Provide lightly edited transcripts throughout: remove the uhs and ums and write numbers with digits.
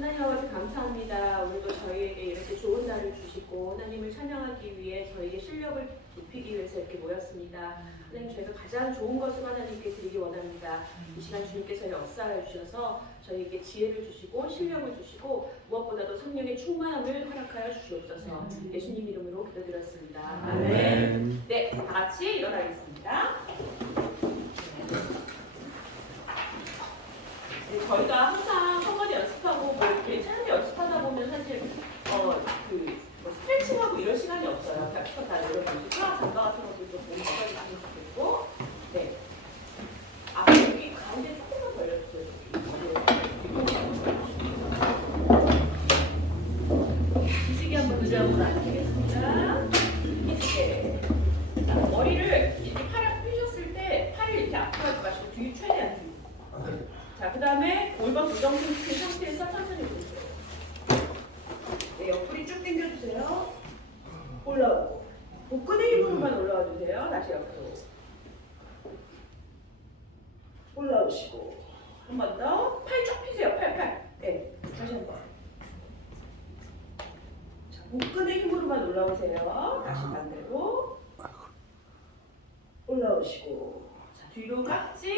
하나님 아버지 감사합니다. 오늘도 저희에게 이렇게 좋은 날을 주시고 하나님을 찬양하기 위해 저희의 실력을 높이기 위해서 이렇게 모였습니다. 하나님, 저희가 가장 좋은 것을 하나님께 드리기 원합니다. 이 시간 주님께서 역사하여 주셔서 저희에게 지혜를 주시고 실력을 주시고 무엇보다도 성령의 충만함을 허락하여 주시옵소서. 예수님 이름으로 기도드렸습니다. 아멘. 네, 다 같이 일어나겠습니다. 네, 저희가 항상 성가대 연습하고 뭐 이렇게 찬양 연습하다 보면 사실 뭐 스트레칭하고 이런 시간이 없어요. 닥터 다 내려보시고 잠가 같은 것도 좀 몸 잡아주시면 좋겠고, 네. 여기 가운데 조금만 걸려주세요. 기지개 한번 누르고 앉으겠습니다. 기지개. 자, 머리를 이렇게 팔을 펴셨을 때 팔을 이렇게 앞으로 하지 마시고 뒤 최대한 뒤. 자, 그 다음에 골반 고정시킨 상태에서 천천히 보세요. 네, 옆구리 쭉 당겨주세요. 올라오고. 복근의 힘으로만 올라와 주세요. 다시 옆으로. 올라오시고. 한 번 더. 팔 쭉 피세요. 팔. 네, 다시 한 번. 자, 복근의 힘으로만 올라오세요. 다시 반대로. 올라오시고. 자, 뒤로 깍지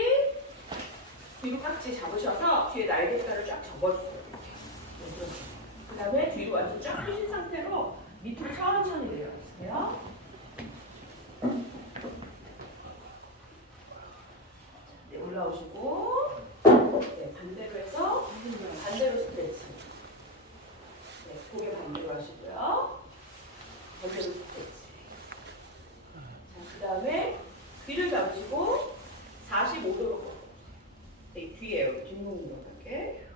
잡으셔서 뒤에 날개살을 쫙 접어주세요. 그 다음에 뒤로 완전 쫙 펴신 상태로 밑으로 천천히 내려주세요. 네, 올라오시고, 네, 반대로 해서 반대로 스트레칭. 네, 고개 반대로 하시고요. 반대로 스트레칭. 자, 그 다음에 귀를 잡으시고 45도로. 네, 뒤에 여기 뒷목으로 가게.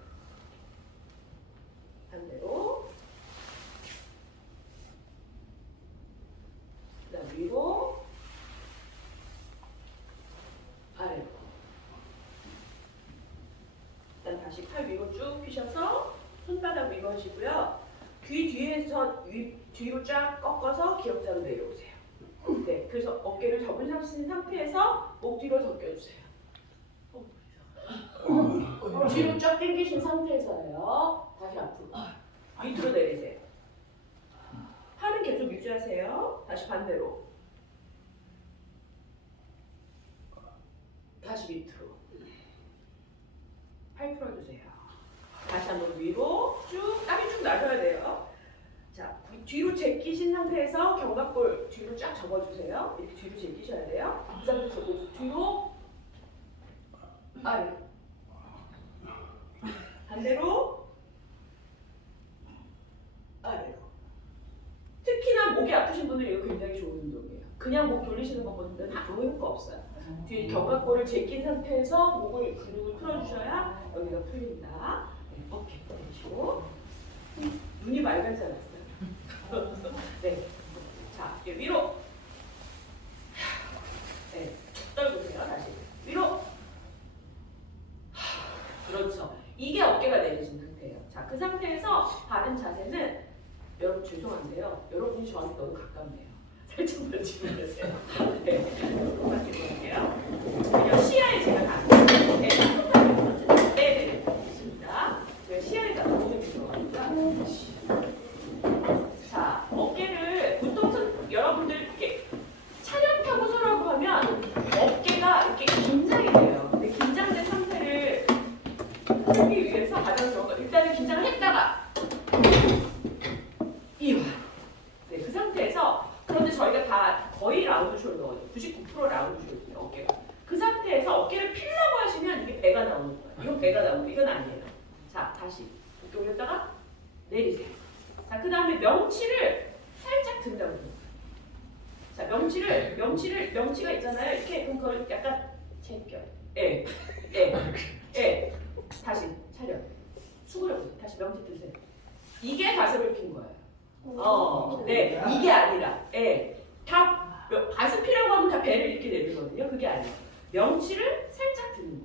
반대로. 그 다음 위로. 아래로. 그 다음 다시 팔 위로 쭉 펴셔서 손바닥 위로 하시고요. 귀 뒤에서 뒤로 쫙 꺾어서 기역자로 내려오세요. 네, 그래서 어깨를 접으신 상태에서 목 뒤로 덮여주세요. 뒤로 쫙 당기신 상태에서요. 다시 앞으로. 밑으로 내리세요. 팔은 계속 유지하세요. 다시 반대로. 다시 밑으로. 팔 풀어주세요. 다시 한번 위로 쭉. 땀이 쭉 나셔야 돼요. 자, 뒤로 제끼신 상태에서 견갑골 뒤로 쫙 접어주세요. 이렇게 뒤로 제끼셔야 돼요. 그 상태에서 뒤로 아래. 반대로 아래로. 특히나 목이 아프신 분들 이거 굉장히 좋은 운동이에요. 그냥 목 돌리시는 것보다는 아무 효과 없어요. 뒤에 견갑골을 제낀 상태에서 목을 근육을 풀어주셔야 여기가 풀립니다. 네, 어깨 내리시고. 눈이 맑아지 않았어요. 네. 자, 위로. 네, 떨구세요. 다시 위로. 그렇죠. 이게 어깨가 내리신 상태예요. 자, 그 상태에서 바른 자세는, 여러분 죄송한데요. 여러분이 저한테 너무 가깝네요. 살짝 만지고 계세요. 네, 만지고 갈게요. 그냥 시야에 제가 닿는. 네, 네, 좋습니다. 제가 시야에 닿는 몸에 들어가니까. 자, 어깨를 보통 여러분들 이렇게 차렷하고 서라고 하면 어깨가 이렇게 긴장이 돼요. 근데 긴장된 상태를 풀기 위해서 가장 좋은 거, 일단은 긴장을 했다가 이완. 네, 그 상태에서, 그런데 저희가 다 거의 라운드 숄더거든요. 99% 라운드 숄더예요, 어깨가. 그 상태에서 어깨를 피려고 하시면 이게 배가 나오는 거예요. 이건 배가 나오고 이건 아니에요. 자, 다시 어깨 올렸다가 내리세요. 자, 그 다음에 명치를 살짝 든다고 해요. 자, 명치가 있잖아요. 이렇게, 그럼 그걸 약간 제껴요. 다시 차려. 수그려보세요. 다시 명치 드세요. 이게 가슴을 핀 거예요. 네, 이게 아니라, 다 가슴 피라고 하면 다 배를 이렇게 내리거든요. 그게 아니에요. 명치를 살짝 드는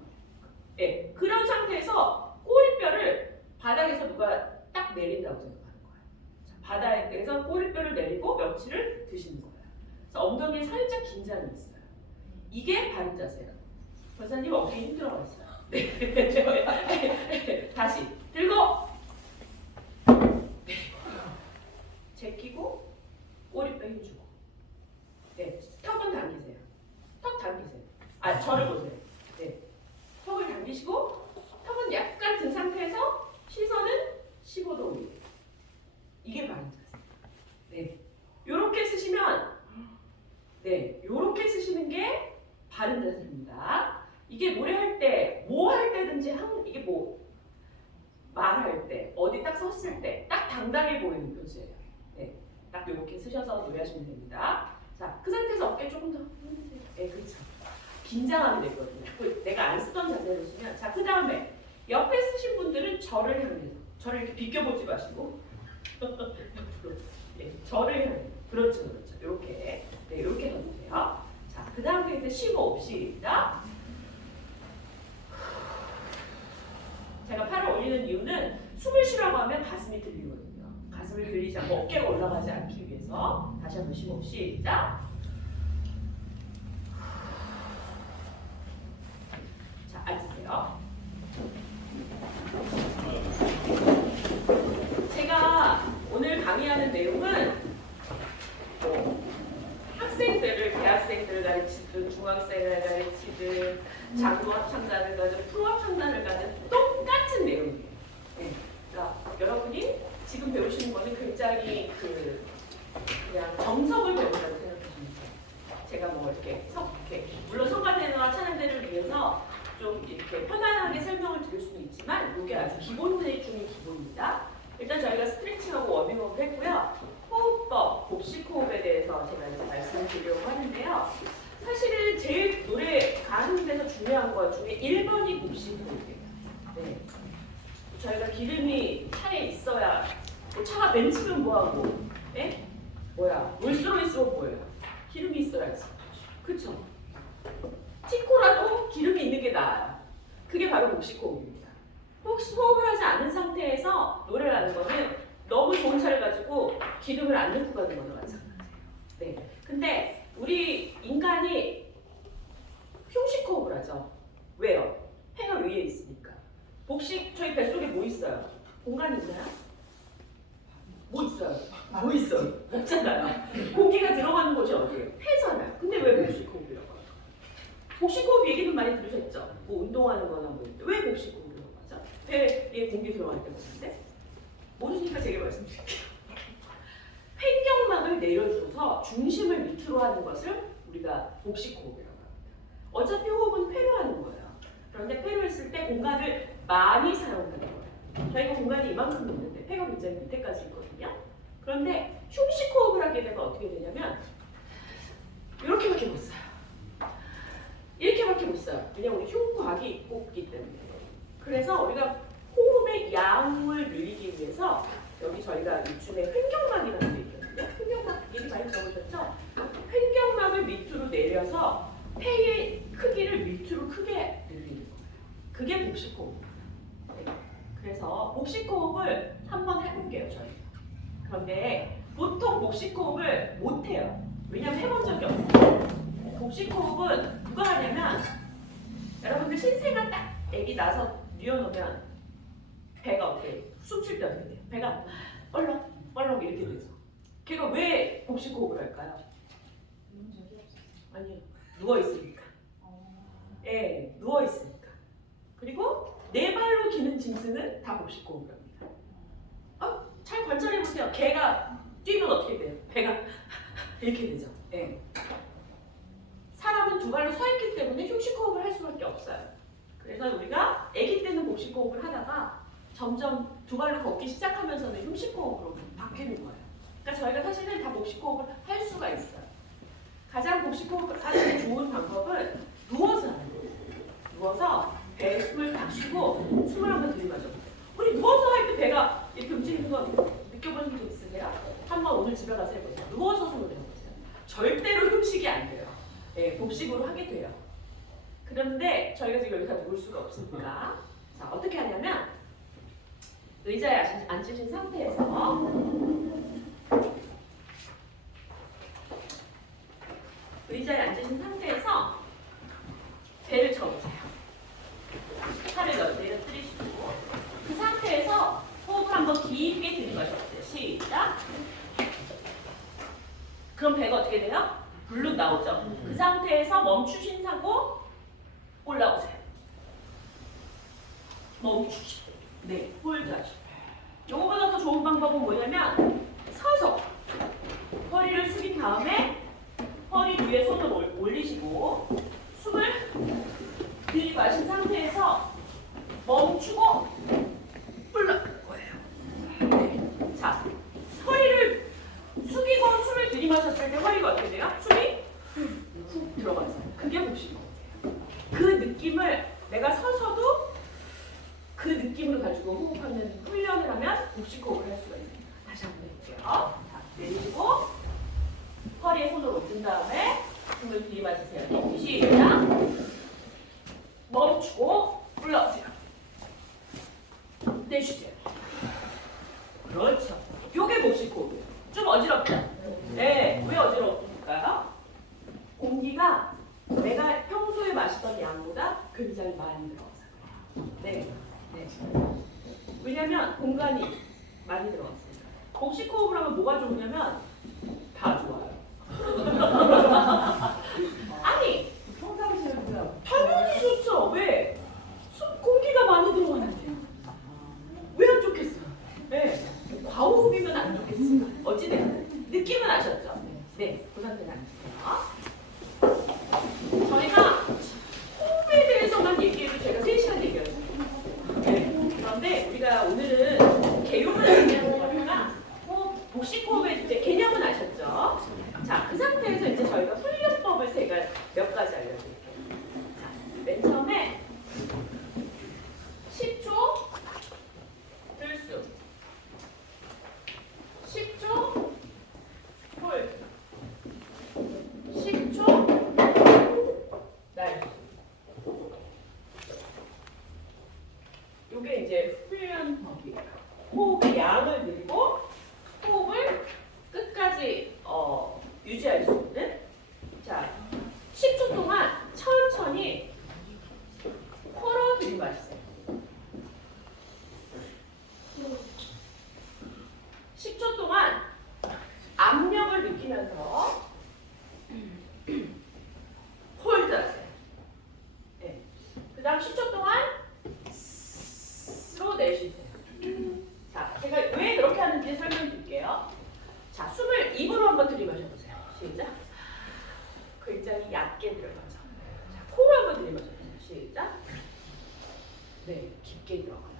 거예요. 그런 상태에서 꼬리뼈를 바닥에서 누가 딱 내린다고 생각하는 거예요. 자, 바닥에서 꼬리뼈를 내리고 명치를 드시는 거예요. 그래서 엉덩이에 살짝 긴장이 있어요. 이게 바른 자세예요. 권사님 어깨 힘들어가 있어요. 네. 다시 들고 섰을 때 딱 당당해 보이는 포즈예요. 네, 딱 이렇게 쓰셔서 노래하시면 됩니다. 자, 그 상태에서 어깨 조금 더 흔드세요. 네, 그렇죠. 긴장하게 되거든요. 내가 안 쓰던 자세로 쓰면. 자, 그 다음에 옆에 쓰신 분들은 저를 향해서, 저를 이렇게 비껴보지 마시고 옆으로, 네, 저를 향해. 그렇죠, 그렇죠. 이렇게, 네, 이렇게 던지세요. 자, 그 다음에 이제 심호흡 시작. 제가 팔을 올리는 이유는 숨을 쉬라고 하면 가슴이 들리거든요. 가슴을 들리지 않고 어깨가 올라가지 않기 위해서. 다시 한번 심호흡 시작. 자, 앉으세요. 제가 오늘 강의하는 내용은 학생들을, 대학생들을 가르치든 중학생을 가르치든 장로 합창단을 가든 프로 합창단을 가든 똑같은 내용이에요. 네. 그러니까 여러분이 지금 배우시는 거는 굉장히 그냥 정석을 배운다고 생각하시면 돼요. 제가 뭐 이렇게 물론 성가대나 찬양대를 위해서 좀 이렇게 편안하게 설명을 드릴 수는 있지만 이게 아주 기본들 중의 기본입니다. 일단 저희가 스트레칭하고 워밍업을 했고요. 호흡법, 복식 호흡에 대해서 제가 이제 말씀을 드리려고 하는데요. 사실은 제일 노래 가는 데서 중요한 것 중에 1번이 복식 호흡이에요. 네. 저희가 기름이 차에 있어야, 뭐 차가 벤츠면 뭐하고, 예? 롤스로이스면 뭐예요? 기름이 있어야지. 그쵸? 티코라도 기름이 있는 게 나아요. 그게 바로 복식 호흡입니다. 혹시 호흡을 하지 않은 상태에서 노래를 하는 거는 너무 좋은 차를 가지고 기름을 안 넣고 가는 거나 마찬가지예요. 네. 근데 우리 인간이 흉식 호흡을 하죠. 왜요? 폐가 위에 있으니까. 복식, 저희 뱃속에 뭐 있어요? 공간이 있나요? 뭐 있어요? 뭐 있어요? 없잖아요. 공기가 들어가는 곳이 어디예요? 폐잖아요. 근데 왜 복식 호흡이라고 하죠? 복식 호흡 얘기는 많이 들으셨죠? 뭐 운동하는 거나 뭐. 왜 복식 호흡이라고 하죠? 폐에 공기 들어갈 때 보는데? 모르니까 제가 말씀드릴게요. 횡격막을 내려줘서 중심을 밑으로 하는 것을 우리가 복식 호흡이라고 합니다. 어차피 호흡은 폐로 하는 거예요. 그런데 폐로 했을 때 공간을 많이 사용하는 거예요. 저희가 공간이 이만큼 있는데 폐가 굉장히 밑에까지 있거든요. 그런데 흉식 호흡을 하게 되면 어떻게 되냐면 이렇게밖에 못 써요. 이렇게밖에 못 써요. 왜냐면 우리 흉곽이 있기 때문에. 그래서 우리가 호흡의 양을 늘리기 위해서 여기 저희가 이쯤에 횡격막이라는 게 있거든요. 횡격막 얘기 많이 들어보셨죠? 횡격막을 밑으로 내려서 폐의 크기를 밑으로 크게 늘리는 거예요. 그게 복식호흡. 네. 그래서 복식호흡을 한번 해볼게요, 저희. 그런데 보통 복식호흡을 못해요. 왜냐면 해본 적이 없어요. 복식호흡은 누가 하냐면 여러분들 신생아 딱 애기 나서 뉘어놓으면 배가 어떻게 숨 쉴 때 어떻게 돼요? 배가 뻘렁 이렇게 되죠. 걔가 왜 복식호흡을 할까요? 아니요. 누워있으니까. 예, 누워있으니까. 그리고 네 발로 기는 짐승은 다 복식호흡을 합니다. 잘 관찰해보세요. 개가 뛰면 어떻게 돼요? 배가 이렇게 되죠. 예. 사람은 두 발로 서 있기 때문에 흉식호흡을 할 수밖에 없어요. 그래서 우리가 아기 때는 복식호흡을 하다가 점점 두 발로 걷기 시작하면서는 흉식호흡으로 바뀌는 거예요. 그러니까 저희가 사실은 다 복식호흡을 할 수가 있어요. 가장 복식호흡을 하는 좋은 방법은 누워서 하는 거예요. 누워서 배에 숨을 딱 쉬고 숨을 한번 들이마셔보세요. 우리 누워서 할 때 배가 이렇게 움직이는 거 느껴보신 적 있으세요? 한번 오늘 집에 가서 해보세요. 누워서 숨을 해보세요. 절대로 흉식이 안 돼요. 네, 복식으로 하게 돼요. 그런데 저희가 지금 여기 다 누울 수가 없으니까 자, 어떻게 하냐면 의자에 앉으신 상태에서 배를 접으세요. 팔을 내려뜨리시고 그 상태에서 호흡을 한번 깊게 들이마셔보세요. 시작. 그럼 배가 어떻게 돼요? 불룩 나오죠. 그 상태에서 멈추신 사고 올라오세요. 멈추시고 네, 홀드 하시고. 요거보다 더 좋은 방법은 뭐냐면 서서 허리를 숙인 다음에 허리 뒤에 손을 올리시고 숨을 들이마신 상태에서 멈추고 올라갈 거예요. 하면 복식호흡을 할 수가 있습니다. 다시 한번 해볼게요. 자, 내리시고 허리에 손을 얹은 다음에 숨을 들이마시세요. 시작. 멈추고 올라오세요. 내쉬세요. 그렇죠. 요게 복식호흡이에요. 좀 어지럽죠? 네. 왜 어지러울까요? 공기가 내가 평소에 마시던 양보다 굉장히 많이 들어가서 그래요. 네. 왜냐면 공간이 많이 들어갔습니다. 복식호흡을 하면 뭐가 좋냐면 다 좋아요. 아니 평상시에도요. 당연히 좋죠. 왜? 공기가 많이 들어가는데 왜 안 좋겠어요? 네. 과호흡이면 안 좋겠지만 어찌됐든 느낌은 아셨죠? 네. 그 상태는 안 좋고요. 저희가 호흡에 대해서만 얘기해도 제가 3시간 얘기해요. 네. 그런데 우리가 오늘은 개요를 얘기하는 거니까 복식호흡의 이제 개념은 아셨죠? 자, 그 상태에서 이제 저희가 훈련법을 제가 몇 가지 알려드릴게요. 자, 맨 처음에 10초 들숨, 10초 홀드, 10초 날숨. 요게 이제 훈련법이에요. 호흡의 양을 늘리고 호흡을 끝까지 유지할 수 있는. 자, 10초 동안 천천히 코로 들이마시세요. 10초 동안 압력을 느끼면서 홀드하세요. 네. 그 다음 10초 동안 스로 내쉬세요. 자, 제가 왜 그렇게 하는지 설명드릴게요. 자, 숨을 입으로 한번 들이마셔보세요. 시작. 굉장히 얕게 들어가죠. 자, 코로 한번 들이마셔보세요. 시작. 네, 깊게 들어가요.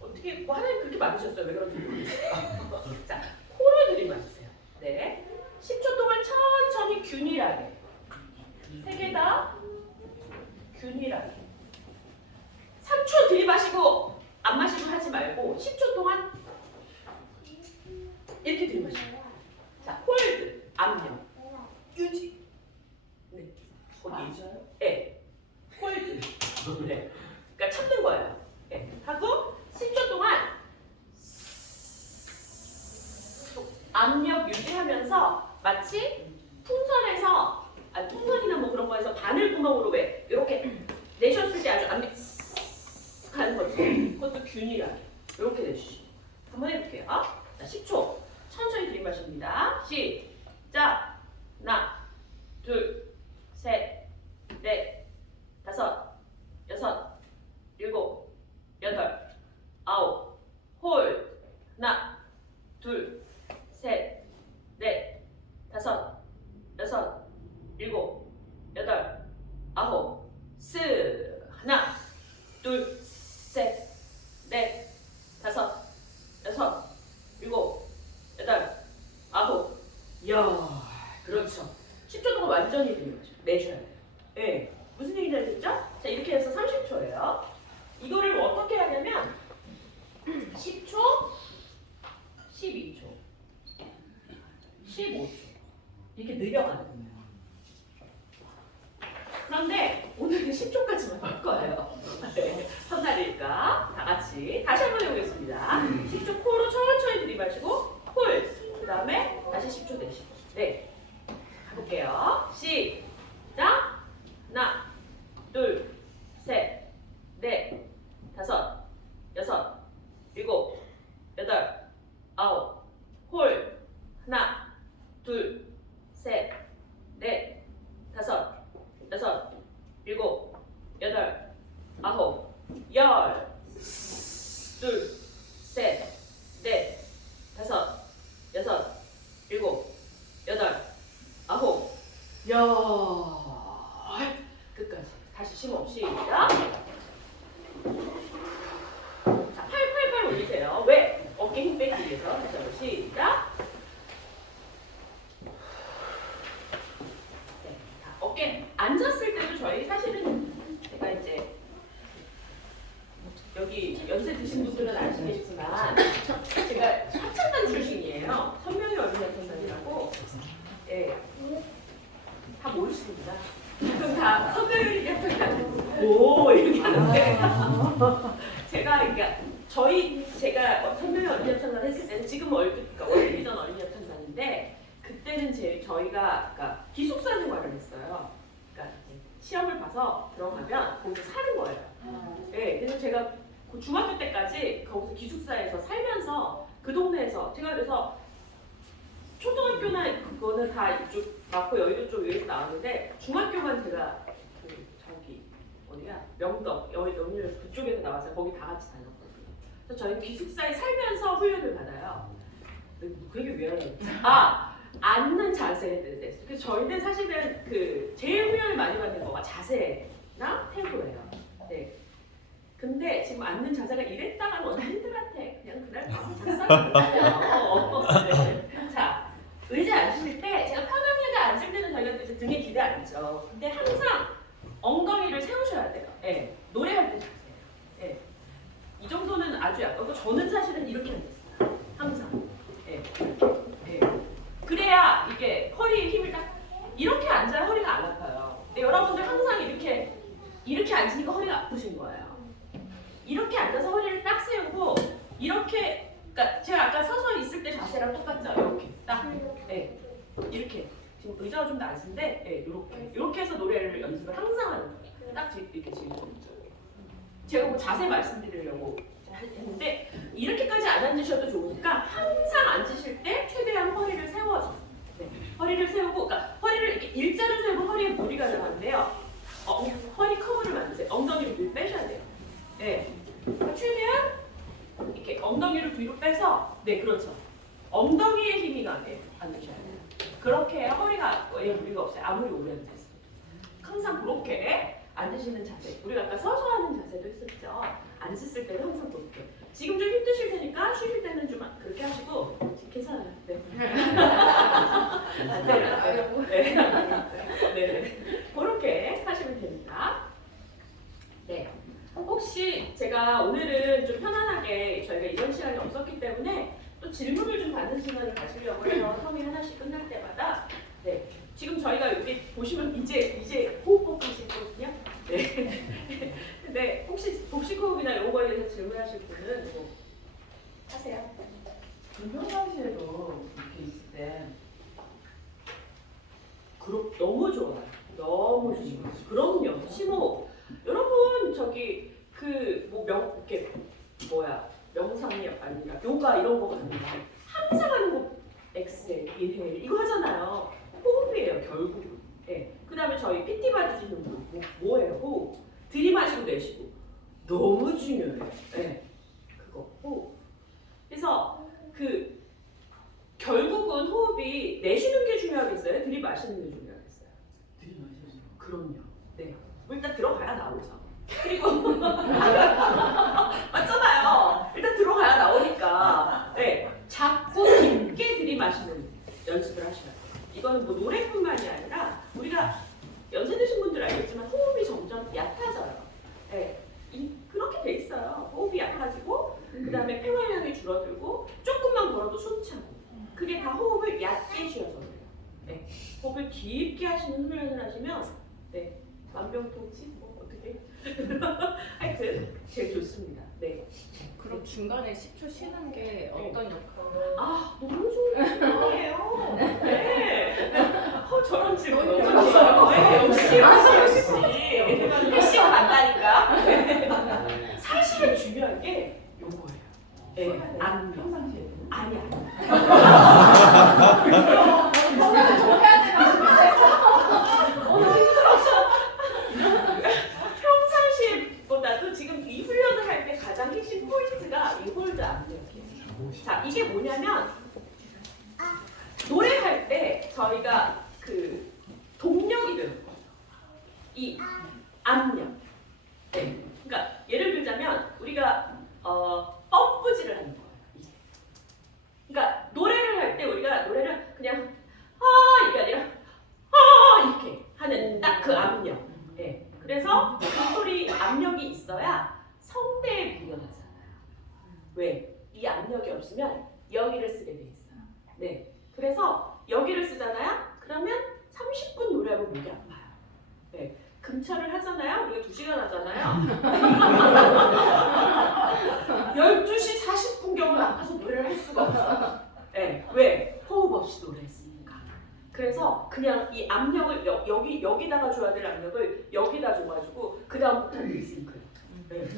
어떻게 뭐 하나님 그렇게 만드셨어요? 왜 그런지 모르겠어요. 자, 코로 들이마시세요. 네, 10초 동안 천천히 균일하게 3개 다 균일하게 3초 들이마시고 안 마시고 하지 말고 10초 동안 이렇게 들이마시고 자, 홀드, 압력, 유지. 네, 거기 맞아요? 네, 홀드. 네, 그러니까 참는 거예요. 네, 하고 10초 동안 압력 유지하면서 마치 풍선에서 풍선이나 뭐 그런 거에서 바늘 구멍으로 왜 이렇게 내셨을 때 아주 압력 가는 거죠. 그것도 균일하게 이렇게 내주시고 한번 해볼게요. 자, 10초 천천히 들이마십니다. 시작. 하나, 둘, 셋, 넷, 다섯, 여섯, 일곱, 여덟, 아홉, 홀. 하나, 둘, 셋, 넷, 다섯, 여섯, 일곱, 여덟, 아홉, 스. 하나, 둘, 셋, 넷, 다섯, 여섯, 일곱, 여덟, 아홉. 이야, 그렇죠. 10초 동안 완전히 내셔야 돼요. 네. 무슨 얘기인지 알겠죠? 자, 이렇게 해서 30초예요. 이거를 어떻게 하냐면 10초, 12초, 15초 이렇게 늘려가는 거예요. 그런데 오늘은 10초까지만 할 거예요. 네. 첫날이니까 다 같이 다시 한번 해보겠습니다. 10초 코로 천천히 들이마시고 홀. 그 다음에 다시 10초 내쉬고. 네. 가볼게요. 시작. 하나, 둘, 셋, 넷, 다섯, 여섯, 일곱, 여덟, 아홉, 홀. 하나, 둘, 셋, 선배님 어린이 합창단 했을 때는 지금 그러니까 월드 비전 어린이 합창단인데 그때는 저희가 그러니까 기숙사 생활을 했어요. 그러니까 시험을 봐서 들어가면 거기서 사는 거예요. 네, 그래서 제가 그 중학교 때까지 거기서 기숙사에서 살면서 그 동네에서 제가 그래서 초등학교나 그거는 다 이쪽 맞고 여의도 쪽 위에서 나왔는데 중학교만 제가 그 저기 어디야 명덕 여의도 그쪽에서 나와서 거기 다 같이 다녔거든요. 그래서 저희 기숙사에 살면서 훈련을 받아요. 그 얘기 왜 하려고? 앉는 자세에 대해서. 그래서 저희는 사실은 그 제일 훈련을 많이 받는 거가 자세나 태도예요. 네. 근데 지금 앉는 자세가 이랬다가 원아이들한테 그냥 그날 밤 작살났어요. 네. 자, 의자에 앉으실 때 제가 편하게 앉을 때는 저희가 이제 등에 기대 앉죠. 근데 항상 엉덩이를 세우셔야 돼요. 네. 노래할 때 자세예요. 네. 이 정도는 아주 약하고 저는 사실은 이렇게 앉았어요. 항상. 네. 네. 그래야 이게 허리에 힘을 딱 이렇게 앉아야 허리가 안 아파요. 근데 여러분들 항상 이렇게 앉으니까 허리가 아프신 거예요. 이렇게 앉아서 허리를 딱 세우고 이렇게 그러니까 제가 아까 서서 있을 때 자세랑 똑같죠? 이렇게 딱 네. 이렇게 지금 의자가 좀 낮은데 네, 이렇게 해서 노래를 연습을 항상 하는 거예요. 딱 이렇게 지금 제가 뭐 자세 말씀드리려고 했는데 이렇게까지 안 앉으셔도 좋으니까 항상 앉으실 때 최대한 허리를 세워서 네. 허리를 세우고 그러니까 허리를 이렇게 일자로 세우고 허리에 무리가 들어가는데요. 허리 커브를 만드세요. 엉덩이를 뒤로 빼셔야 돼요. 네. 그러니까 최대한 이렇게 엉덩이를 뒤로 빼서 네 그렇죠. 엉덩이에 힘이 가게 앉으셔야 돼요. 그렇게 해야 허리가 무리가 없어요. 아무리 오래 앉았어요. 항상 그렇게 앉으시는 자세. 우리가 아까 서서 하는 자세도 했었죠. 앉았을 때는 항상 그렇게. 지금 좀 힘드실 테니까 쉬실 때는 좀 그렇게 하시고 지금 괜찮아요. 네. 네. 그렇게 하시면 됩니다. 네. 혹시 제가 오늘은 좀 편안하게 저희가 이런 시간이 없었기 때문에 또 질문을 좀 받는 시간을 가지려고 해서 텀이 하나씩 끝날 때마다 네. 지금 저희가 여기 보시면 이제 호흡법 하시거든요. 네. 근데 혹시 복식호흡이나 이런 거에 대해서 질문하실 분은 뭐 하세요? 평상시에도 이렇게 있을 때 너무 좋아요. 너무 좋아요. 그럼요. 심호흡. 여러분 저기 이렇게 명상이 아니라 요가 이런 거 하는 거 항상 하는 거 엑셀, 인헬 이거 하잖아요. 호흡이에요 결국. 네. 그다음에 저희 PT 받으시는 분 뭐예요? 호흡. 들이마시고 내쉬고 너무 중요해요. 네. 그거 호흡. 그래서 결국은 호흡이 내쉬는 게 중요하겠어요? 들이마시는 게 중요하겠어요? 들이마셔서 그럼요. 네. 일단 들어가야 나오죠. 그리고 맞잖아요. 일단 들어가야 나오니까 네. 자꾸 깊게 들이마시는 연습을 하셔야 돼요. 이거는 뭐 노래뿐만이 아니라 우리가 연세 드신 분들 알겠지만 호흡이 점점 얕아져요. 네. 그렇게 돼 있어요. 호흡이 얕아지고 그 다음에 폐활량이 줄어들고 조금만 걸어도 숨차고 그게 다 호흡을 얕게 쉬어서 그래요. 네. 호흡을 깊게 하시는 훈련을 하시면 네. 만병통치 뭐 어떻게 하여튼 제일 좋습니다. 네. 그럼 중간에 10초 쉬는 게 어떤 역할을? 너무 좋은 질문이에요. 네. 저런 질문 너무 좋아요. 네, 역시 핵심 맞다니까. 네. 사실은 중요한 게 요거예요. 네. 평상시에도 아니. 평상시보다도 지금 이 훈련을 할 때 가장 핵심 포인트가 이 홀드 압력이에요. 자, 이게 뭐냐면 노래할 때 저희가 동력이 되는 거예요. 이 압력. 네. 그러니까 예를 들자면 우리가 펌프질을 하는 거예요. 이게. 그러니까 노래를 할 때 우리가 노래를 그냥 이게 아니라 이렇게 하는 딱 그 압력. 네. 그래서 그 소리 압력이 있어야 성대에 무리가 가잖아요. 왜? 이 압력이 없으면 여기를 쓰게 돼 있어요. 네. 그래서 여기를 쓰잖아요. 그러면 30분 노래하면 목이 아파요. 네. 금철을 하잖아요. 우리가 2시간 하잖아요. 12시 40분경을 수가 없어. 네, 왜? 호흡 없이 노래했으니까. 그래서 그냥 이 압력을 여기다가 줘야 될 압력을 여기다 줘가지고 그 다음부터는 립싱크. 네.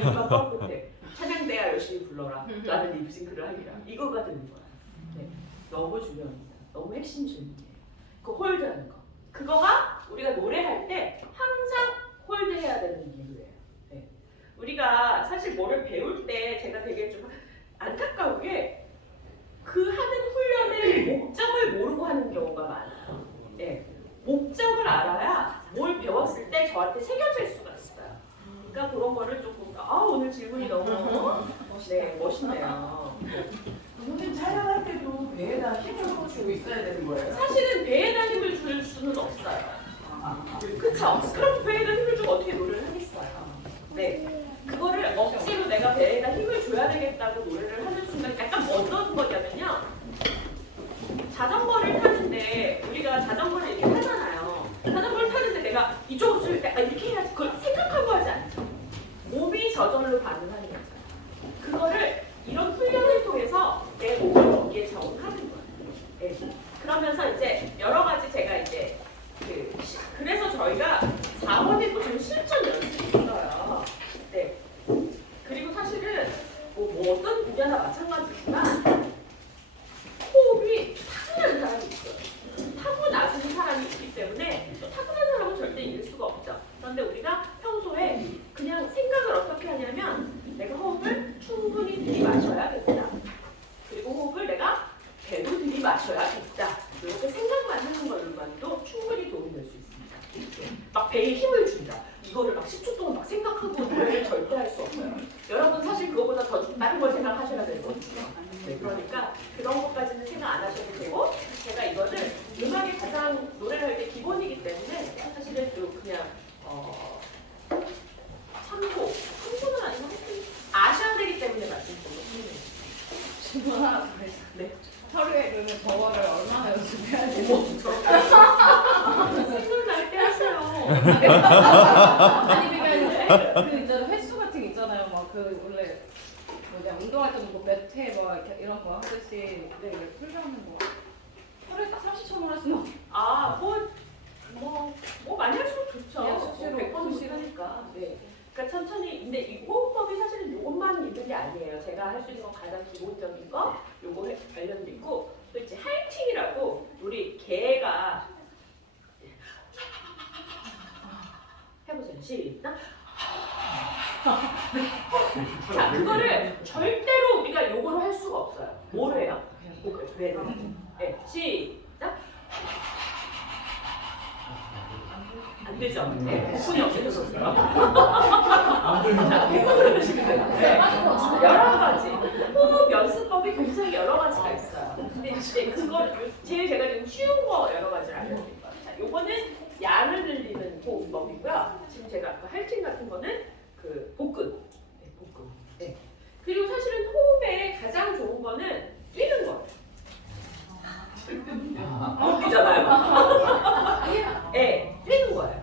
이만 뻥끗해. 찬양대야 열심히 불러라. 나는 립싱크를 하리라. 이거가 되는 거야. 네. 너무 중요합니다. 너무 핵심 질문이에요. 그 홀드하는 거. 그거가 우리가 노래할 때 항상 홀드해야 되는 이유예요. 네. 우리가 사실 뭐를 배울 때 제가 되게 좀 안타까우게 그 하는 훈련의 목적을 모르고 하는 경우가 많아요. 네. 목적을 알아야 뭘 배웠을 때 저한테 새겨질 수가 있어요. 그러니까 그런 거를 조금 오늘 질문이 너무 네, 멋있네요. 선생님 촬영할 때도 배에다 힘을 주고 있어야 되는 거예요? 사실은 배에다 힘을 줄 수는 없어요. 그쵸? 그럼 배에다 힘을 주고 어떻게 노래를 하겠어요? 네. 그거를 억지로 내가 배에다 힘을 줘야 되겠다고 노래를 하는 순간 약간 어떤 거냐면요. 자전거를 타는데 우리가 자전거를 이렇게 타잖아요. 자전거를 타는데 내가 이쪽으로 쏠 때 이렇게 해야지 그걸 생각하고 하지 않죠. 몸이 저절로 반응하는 거죠. 그거를 이런 훈련을 통해서 내 몸을 거기에 적응하는 거예요. 네. 그러면서 이제 여러 가지 제가 이제 그래서 저희가 4번에 보시면 실전 연습이 있어요. 네. 그리고 사실은 뭐 어떤 분야나 마찬가지지만 호흡이 타고난 사람이 있어요. 타고나는 사람이 있기 때문에 또 타고난 사람은 절대 잃을 수가 없죠. 그런데 우리가 평소에 그냥 생각을 어떻게 하냐면 내가 호흡을 충분히 들이마셔야겠다. 그리고 호흡을 내가 배로 들이마셔야겠다. 이렇게 생각만 하는 것만도 충분히 도움이 될 수 있습니다. 막 배에 힘을 준다. 이거를 막 10초 동안 막 생각하고 노래를 절대 할 수 없어요. 여러분 사실 그거보다 더 다른 걸 생각하셔야 되거든요. 네, 그러니까 그런 것까지는 생각 안 하셔도 되고 제가 이거는 음악이 가장 노래를 할 때 기본이기 때문에 사실은 그냥 참고는 아니고 아셔야 되기 때문에 말씀드리는 질문 하나 더 있어. 네. 하루에 그러면 저거를 얼마나 연습해야 돼? 생각날 때 하세요. 아니 그러니까 그 있잖아 횟수 같은 게 있잖아요. 막 그 원래 뭐냐 운동할 때도 뭐몇회뭐 이런 거 하듯이 네, 훈련하는 거. 하루에 딱 30초만 할 수는 없. 뭐 많이 할수록 좋죠. 그냥 수시로 100번 싫으니까. 네. 그러니까 천천히. 근데 이 호흡법이 사실은 이것만 있는 게 아니에요. 제가 할 수 있는 건 가장 기본적인 거 요거 관련도 있고 또 이제 할팅이라고 우리 개가 해보세요. 시작. 자, 그거를 절대로 우리가 요거로 할 수가 없어요. 뭐로 해요? 네. 네. 시작. 안 되죠? 네. 부분이 없어졌어요. 자, 해보도록 하시면 돼요. 네. 여러 가지. 호흡 연습법이 굉장히 여러 가지가 있어요. 근데 이제 그걸 제일 제가 지금 쉬운 거 여러 가지를 알려드릴 거예요. 자, 요거는 양을 늘리는 호흡법이고요. 지금 제가 아까 할팅 같은 거는 그 복근. 네, 복근. 네. 그리고 사실은 호흡에 가장 좋은 거는 뛰는 거예요. 못 뛰잖아요. 네, 뛰는 거예요.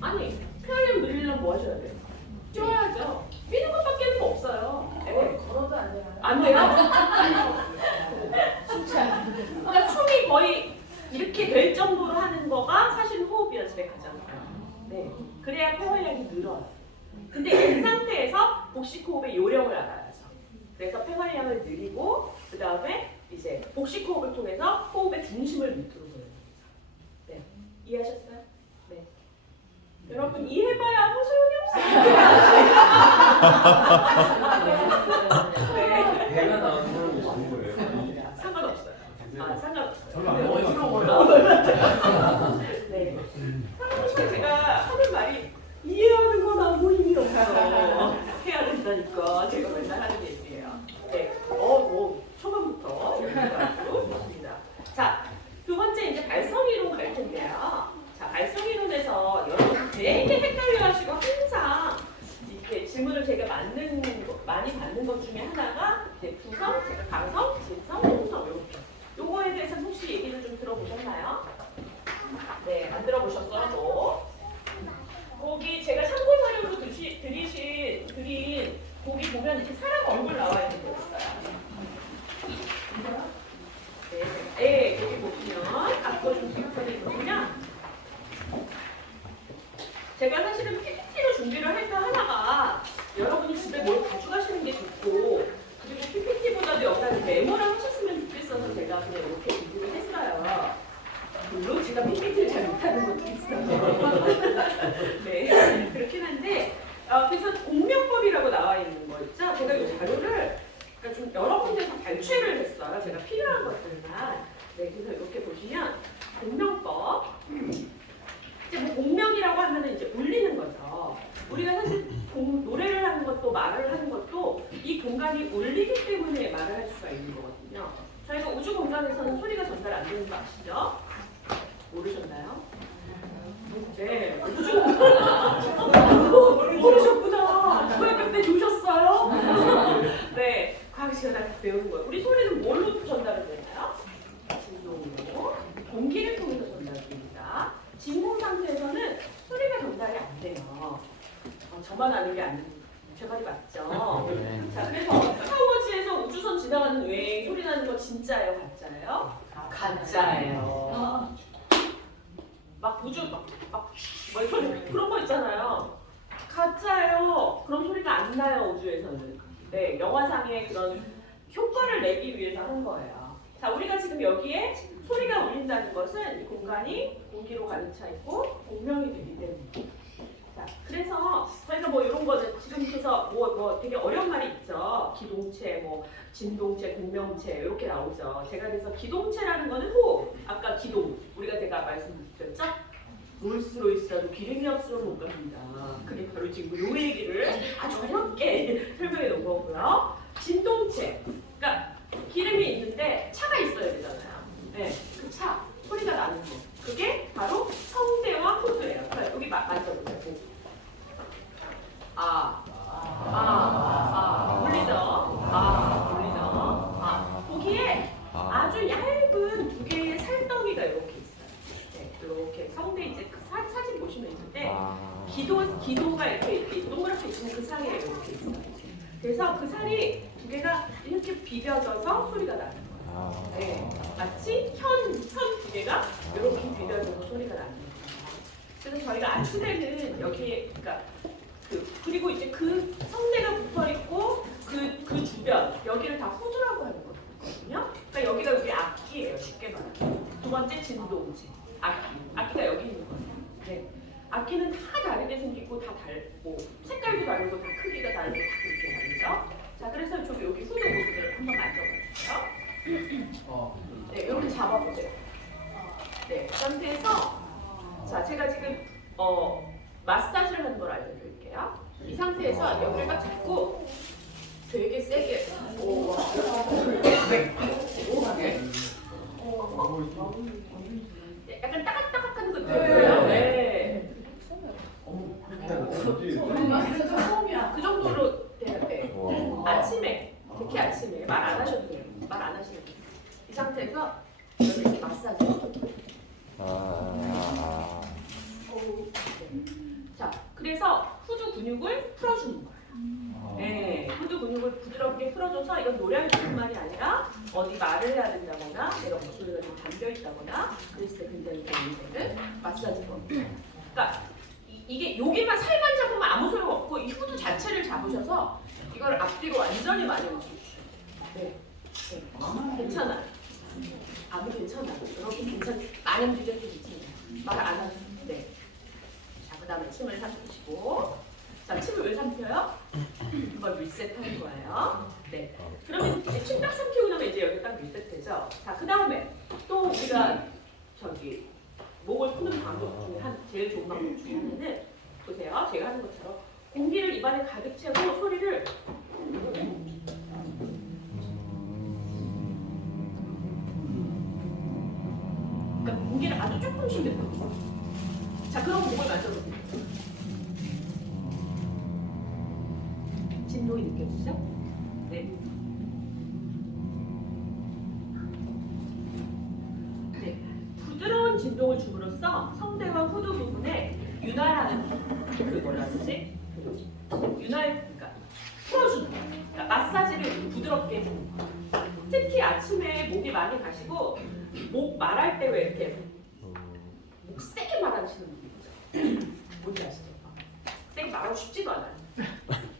아니, 폐활량 늘리려면 뭐 하셔야 돼요? 뛰어야죠. 뛰는 것밖에는 없어요. 네. 걸어도 안 되나요? 안 돼요? 그러니까 숨이 거의 이렇게 될 정도로 하는 거가 사실 호흡 연습에 가장 좋아요. 네. 그래야 폐활량이 늘어요. 근데 이 상태에서 복식 호흡의 요령을 알아야죠. 그래서 폐활량을 늘리고 그 다음에 이제 복식 호흡을 통해서 호흡의 중심을 밑으로 돌려요. 네. 이해하셨어요? 네. 여러분 이해해봐야 아무 소용이 없어요. 네. 배가 나오는 건 좋은 거예요. 상관없어요. 상관없어요. 별로 안 어지러워요. 네. 항상 제가 하는 말이 이해하는 건 아무 의미 없어. 해야 된다니까 제가 맨날 하는 얘기예요. 네. 초반부터 여기까지 좋습니다. 자, 두 번째 이제 발성이론 갈 텐데요. 자, 발성이론에서 여러분 되게 헷갈려하시고 항상 이렇게 질문을 제가 많이 받는 것 중에 하나가 이제 구성, 제가 강성, 진성, 홍성 이렇게. 요거에 대해서 혹시 얘기를 좀 들어보셨나요? 네, 안 들어보셨어요? 거기 제가 참고 자료로 드린 거기 보면 이렇게 사람 얼굴 나와 있는 거 있어요. 네, 여기 보시면 앞거 좀 기록하게 보시면 제가 사실은 PPT로 준비를 해서 하다가 여러분이 집에 뭘 가져가시는 게 좋고 그리고 PPT보다도 여기다 메모를 하셨으면 좋겠어서 제가 그냥 이렇게 준비를 했어요. 물론 제가 PPT를 잘 못하는 것도 있어요. 네, 그렇긴 한데 그래서 공명법이라고 나와 있는 거 있죠? 제가 이 자료를 그러니까 좀 여러 군데서 발췌를 했어요. 제가 필요한 것들만. 네, 그래서 이렇게 보시면 공명법. 이제 뭐 공명이라고 하면은 이제 울리는 거죠. 우리가 사실 노래를 하는 것도 말을 하는 것도 이 공간이 울리기 때문에 말을 할 수가 있는 거거든요. 저희가 우주 공간에서는 소리가 전달 안 되는 거 아시죠? 모르셨나요? 네, 우주 모르셨구나. 초등학교 때 주셨어요? 네, 과학 시간에 배우는 거예요. 우리 소리는 뭘로 전달을 되나요? 진동으로, 공기를 통해서 전달됩니다. 진공 상태에서는 소리가 전달이 안 돼요. 저만 아는 게 아니고 제 말이 맞죠? 자, 그래서 스타워즈에서 우주선 지나가는 외에 소리 나는 거 진짜예요, 가짜예요? 가짜예요. 막 우주 막 소리 그런 거 있잖아요. 가짜예요. 그런 소리가 안 나요, 우주에서는. 네, 영화상의 그런 효과를 내기 위해서 하는 거예요. 자, 우리가 지금 여기에 소리가 울린다는 것은 이 공간이 공기로 가득 차 있고 공명이 되기 때문에. 자, 그래서 저희가 뭐 이런 거는 지금부터 뭐 되게 어려운 말이 있죠. 기동체, 뭐 진동체, 공명체 이렇게 나오죠. 제가 그래서 기동체라는 거는 호흡. 아까 기동 우리가 제가 말씀드렸죠. 롤스로이스라도 기름이 없으면 못 갑니다. 그게 바로 지금 요 얘기를 아주 어렵게 설명해 놓은 거고요. 진동체. 그러니까 기름이 있는데 차가 있어야 되잖아요. 네, 그 차, 소리가 나는 거. 그게 바로 성대와 후두예요. 그러니까 여기 맞춰보세요. 울리죠? 울리죠? 거기에 아주 얇은 두 개의 살덩이가 이렇게 있어요. 네, 이렇게 성대 이제 그 사진 보시면 있는데 기도가 이렇게 동그랗게 있는 그 사이에 이렇게 있어요. 그래서 그 살이 두 개가 이렇게 비벼져서 소리가 나는 거예요. 네, 마치 현 두 개가 이렇게 비벼져서 소리가 나는 거예요. 그래서 저희가 아침에는 여기에 그러니까 그리고 이제 그 성대가 붙어 있고 그 주변 여기를 다 후두라고 하는 거거든요. 그러니까 여기가 우리 악기예요. 쉽게 말하면. 두 번째 진동체. 악기가 여기 있는 거예요. 네. 악기는 다 다르게 생기고 다 뭐 색깔도 다르고 다 크기가 다르고 다 그렇게 다르죠. 자, 그래서 좀 여기 후두 부분을 한번 만져봐 주세요. 네, 이렇게 잡아보세요. 네, 그 상태에서 자, 제가 지금 마사지를 하는 걸 알려드릴게요. 이 상태에서 여기를 딱 잡고 되게 세게 약간 따각따각하는 거 들려요? 네. 그 정도로 돼야 돼. 아침에, 특히 아침에 말 안 하셔도 돼요. 말 안 하시면 돼요. 이 상태에서 이렇게 마사지. 자, 그래서 후두 근육을 풀어주는 거예요. 네, 후두 근육을 부드럽게 풀어줘서 이건 노래할 뿐만이 아니라 어디 말을 해야 된다거나 내가 목소리가 좀 잠겨 있다거나 그랬을 때 굉장히 도움이 되는 마사지법입니다. 그러니까 이게 여기만 살만 잡으면 아무 소용 없고 이 후두 자체를 잡으셔서 이걸 앞뒤로 완전히 많이 움직여주셔요. 네, 괜찮아요. 아무 괜찮아요. 여러분 괜찮아요. 많이 움직여도 괜찮아요. 말 안 하셔도 네. 자, 그 다음에 침을 삼키시고 자, 침을 왜 삼켜요? 한번 리셋하는 거예요. 네. 그러면 이제 침 딱 삼키고 나면 이제 여기 딱 리셋되죠. 자, 그 다음에 또 우리가 목을 푸는 방법 중에 제일 좋은 방법 중에 하나는 보세요. 제가 하는 것처럼 공기를 입안에 가득 채우고 소리를 그러니까 공기를 아주 조금씩 넣고 자, 그럼 목을 만져보세요. 진동이 느껴지죠? 네. 네. 부드러운 진동을 줌으로써 성대와 후두 부분에 윤활하는 그 뭐라 하지? 윤활, 그러니까 풀어주는 부드럽게 해주는 거예요. 특히 아침에 목이 많이 가시고 목 말할 때 왜 이렇게 목 세게 말하시는 분들 있죠? 뭔지 아시죠? 세게 말하고 싶지도 않아요.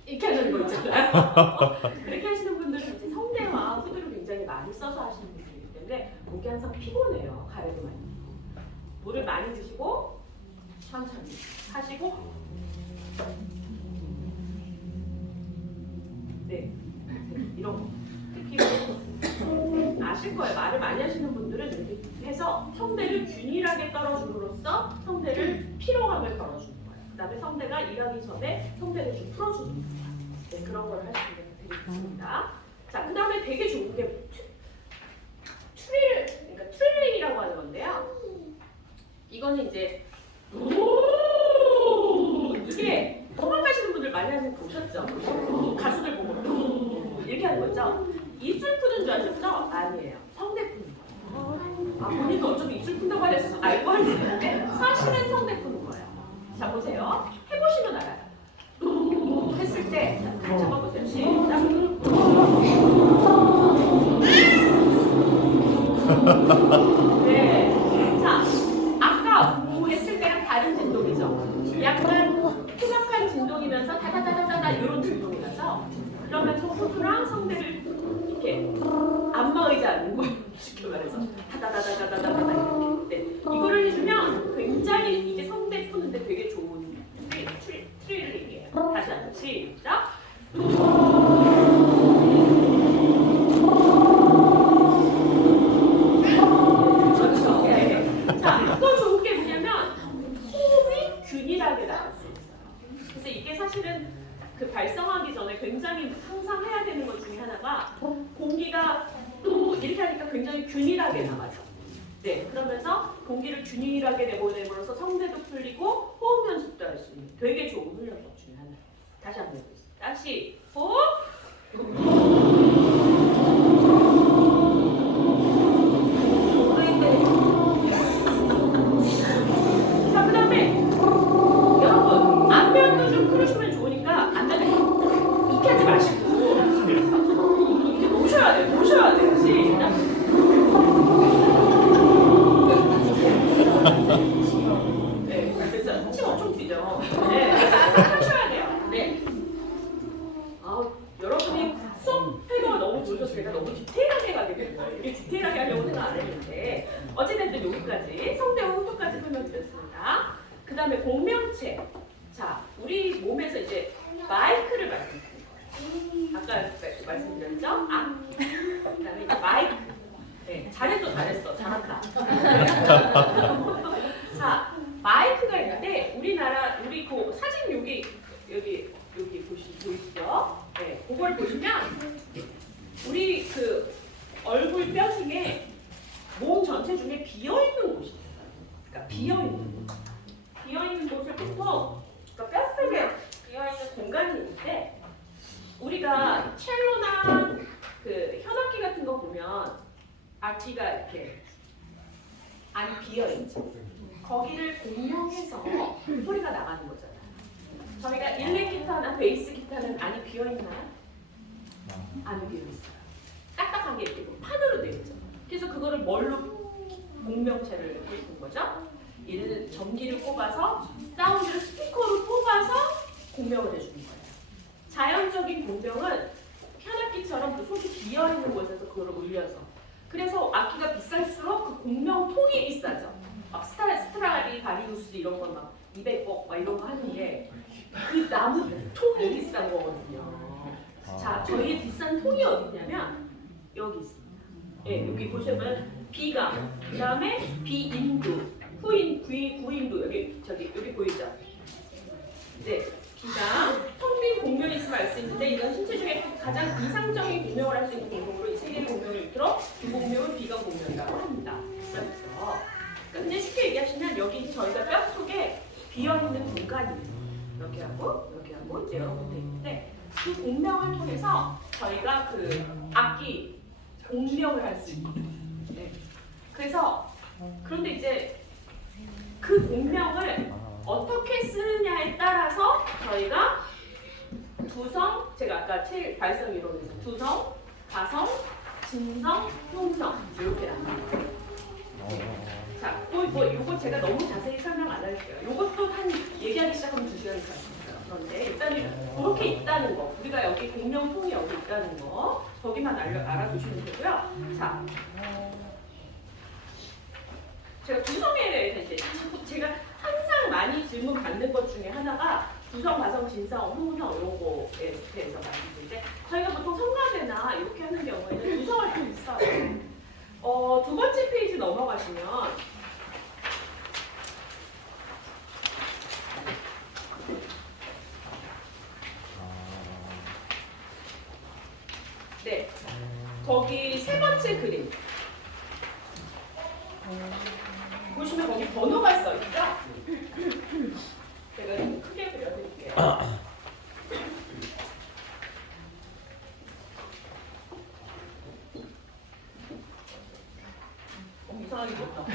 이렇게 하는 거 있잖아요. 그렇게 하시는 분들은 이제 성대와 후두를 굉장히 많이 써서 하시는 분들이기 때문에 목이 항상 피곤해요. 가래도 많이. 물을 많이 드시고 천천히 하시고 네, 이런 거. 특히 아실 거예요. 말을 많이 하시는 분들은 이렇게 해서 성대를 균일하게 떨어줌으로써 성대를 피로감을 덜어주는 거예요. 그 다음에 성대가 일하기 전에 성대를 좀 풀어주는 거예요. 네, 그런 걸 하시면 되겠습니다. 자, 그 다음에 되게 좋은 게 그러니까 트릴링이라고 하는 건데요. 이거는 이제 이게 통역하시는 분들 많이 하는 거 보셨죠? 가수들 보고 이렇게 하는 거죠? 입술 푸는 줄 아셨죠? 아니에요. 성대 푸는 거예요. 아, 본인도 어차피 입술 푼다고 하셔서 알고 하시는데 사실은 성대 푸는 거예요. 자, 보세요. 해보시면 알아요. 했을 때 잡아보세요. 시작. 네. 자, 아까 했을 때랑 다른 진동이죠. 약간 투박한 진동이면서 다다다다다다 이런 진동이 나죠. 그러면서 호두랑 성대를 이렇게 안마의지 않는 거예요. 쉽게 말해서 다다다다다다다다 이렇게. 네. 이거를 해주면 굉장히 이게 성대 푸는데 되게 좋은 트릴링이에요. 다시 한번 시작. 그렇죠. 네. 자, 또 좋은 게 뭐냐면 호흡이 균일하게 나갈 수 있어요. 그래서 이게 사실은 그 발성하기 전에 굉장히 항상 해야 되는 것 중에 하나가 공기가 또 이렇게 하니까 굉장히 균일하게 나가죠. 네, 그러면서 공기를 균일하게 내보내면서 성대도 풀리고 호흡 연습도 할 수 있는 되게 좋은 훈련법 중에 하나예요. 다시 한번 해보겠습니다. 다시 호흡. 자, 그 다음에 여러분 안면도 좀 풀으시면 좋으니까 안면을 이렇게 하지 마시고 이렇게 놓으셔야 돼요. 놓으셔야 돼요. 시작. 네, 그래서 침 엄청 튀죠. 네, 하셔야 돼요. 네. 여러분이 수업 태도가 너무 좋으셔서 제가 너무 디테일하게 가게 된 거예요. 이게 디테일하게 하려고 생각 안 했는데 어찌됐든 여기까지 성대와 호흡까지 설명드렸습니다. 그 다음에 공명체. 자, 우리 몸에서 이제 마이크를 말씀드린 거예요. 아까 말씀드렸죠? 그 다음에 이제 마이크. 네, 잘했어. 잘한다. 자, 마이크가 있는데 우리 그 사진 여기 보이시죠? 네, 그걸 보시면 우리 그 얼굴 뼈 중에 몸 전체 중에 비어 있는 곳이 있어요. 그러니까 비어 있는 곳을 보통 그러니까 뼛속에 비어 있는 공간이 있는데 우리가 첼로나 그 현악기 같은 거 보면 악기가 이렇게 안이 비어 있죠. 거기를 공명해서 소리가 나가는 거잖아요. 저희가 일렉 기타나 베이스 기타는 안이 비어 있나요? 안이 비어 있어요. 딱딱하게 이렇게 판으로 되어 있죠. 그래서 그거를 뭘로 공명체를 해준 거죠? 전기를 꼽아서 사운드를 스피커로 뽑아서 공명을 해주는 거예요. 자연적인 공명은 현악기처럼 그 속이 비어 있는 곳에서 그걸 올려서 그래서 악기가 비쌀수록 그 공명통이 비싸죠. 막 스트라디바리우스 이런 건 막 200억 막 이런 거 하는데 그 나무 통이 비싼 거거든요. 자, 저희의 비싼 통이 어디냐면 여기 있습니다. 예, 여기 보시면 비감, 그 다음에 비인두, 구인두 여기 보이죠? 네, 비감, 텅빈 공명이 있으면 알 수 있는데 이건 신체 중에 가장 이상적인 공명을 할 수 있는 공명으로 이 세 개의 공명을 일컬어 비공명은 비감 공명이라고 합니다. 그래서 그냥 쉽게 얘기하시면 여기 저희가 뼈 속에 비어있는 공간이에요. 여기하고 이제 이렇게 있는데 그 공명을 통해서 저희가 그 악기 공명을 할 수 있는 거예요. 네. 그래서 그런데 이제 그 공명을 어떻게 쓰느냐에 따라서 저희가 두성, 제가 아까 발성 이론에서 두성, 가성, 진성, 흉성 이렇게 나눠요. 자, 요거 제가 너무 자세히 설명 안 할게요. 요것도 한 얘기하기 시작하면 2시간이 갈 수 있어요. 그런데 일단은 그렇게 있다는 거, 우리가 여기 공명통이 여기 있다는 거, 거기만 알아두시면 되고요. 자, 제가 구성에 대해서 이제 제가 항상 많이 질문 받는 것 중에 하나가 구성, 가성, 진성, 흉성 이런 거에 대해서 말씀드리는데 저희가 보통 성가대나 이렇게 하는 경우에는 구성을 좀 써요. 두 번째 페이지 넘어가시면 네, 거기 세 번째 그림 보시면 거기 번호가 써 있죠? 제가 좀 크게 그려드릴게요. 이상하게 좋다.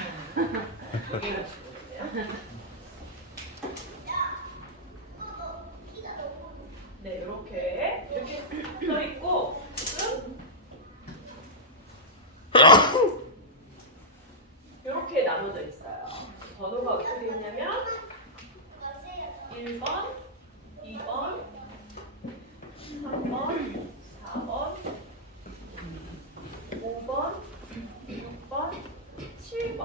여기 가시거든요. 네, 이렇게 써 있고 지금 이렇게 나눠져 있어요. 번호가 어떻게 되어 있냐면 1번, 2번, 3번, 4번, 5번, 6번, 7번.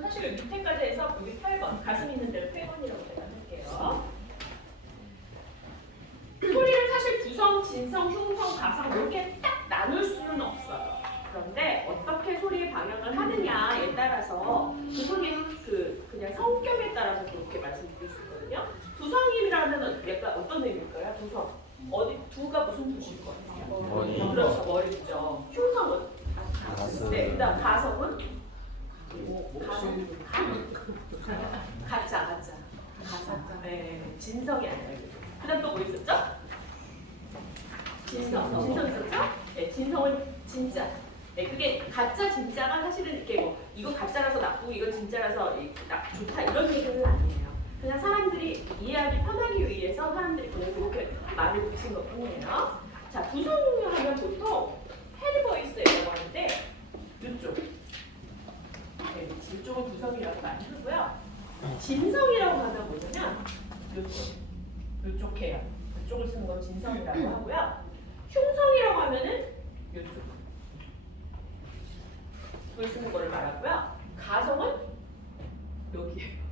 사실 밑에까지 해서 여기 8번. 가슴 있는 데를 8번이라고 제가 할게요. 소리를 사실 구성, 진성, 흉성, 가성 이렇게 딱 나눌 수는 없어요. 그런데 어떻게 소리의 방향을 하느냐에 따라서 그 소리의 그냥 성격에 따라서 그렇게 말씀드릴 수 있거든요. 두성임이라는 약간 어떤 의미일까요? 두성. 두가 무슨 두실 것 같아요? 머리. 그렇죠, 머리죠. 흉성은 가슴. 네, 일단 가성은 가짜. 네, 진성이 아니라. 그다음 또 뭐 있었죠? 진성 있었죠? 네, 진성은 진짜. 네, 그게 가짜 진짜가 사실은 이렇게 뭐 이거 가짜라서 나쁘고 이건 진짜라서 좋다 이런 얘기는 아니에요. 그냥 사람들이 이해하기 편하기 위해서 사람들이 그냥 그렇게 말을 붙인 것 뿐이에요. 자, 두성하면 보통 헤드 보이스라고 하는데 이쪽. 네, 이쪽은 두성이라고 많이 하고요. 진성이라고 하면 뭐냐면 이쪽 해요. 이쪽을 쓰는 건 진성이라고 하고요. 흉성이라고 하면은 이쪽. 을 쓰는 거를 말하고요. 가성은 여기에요.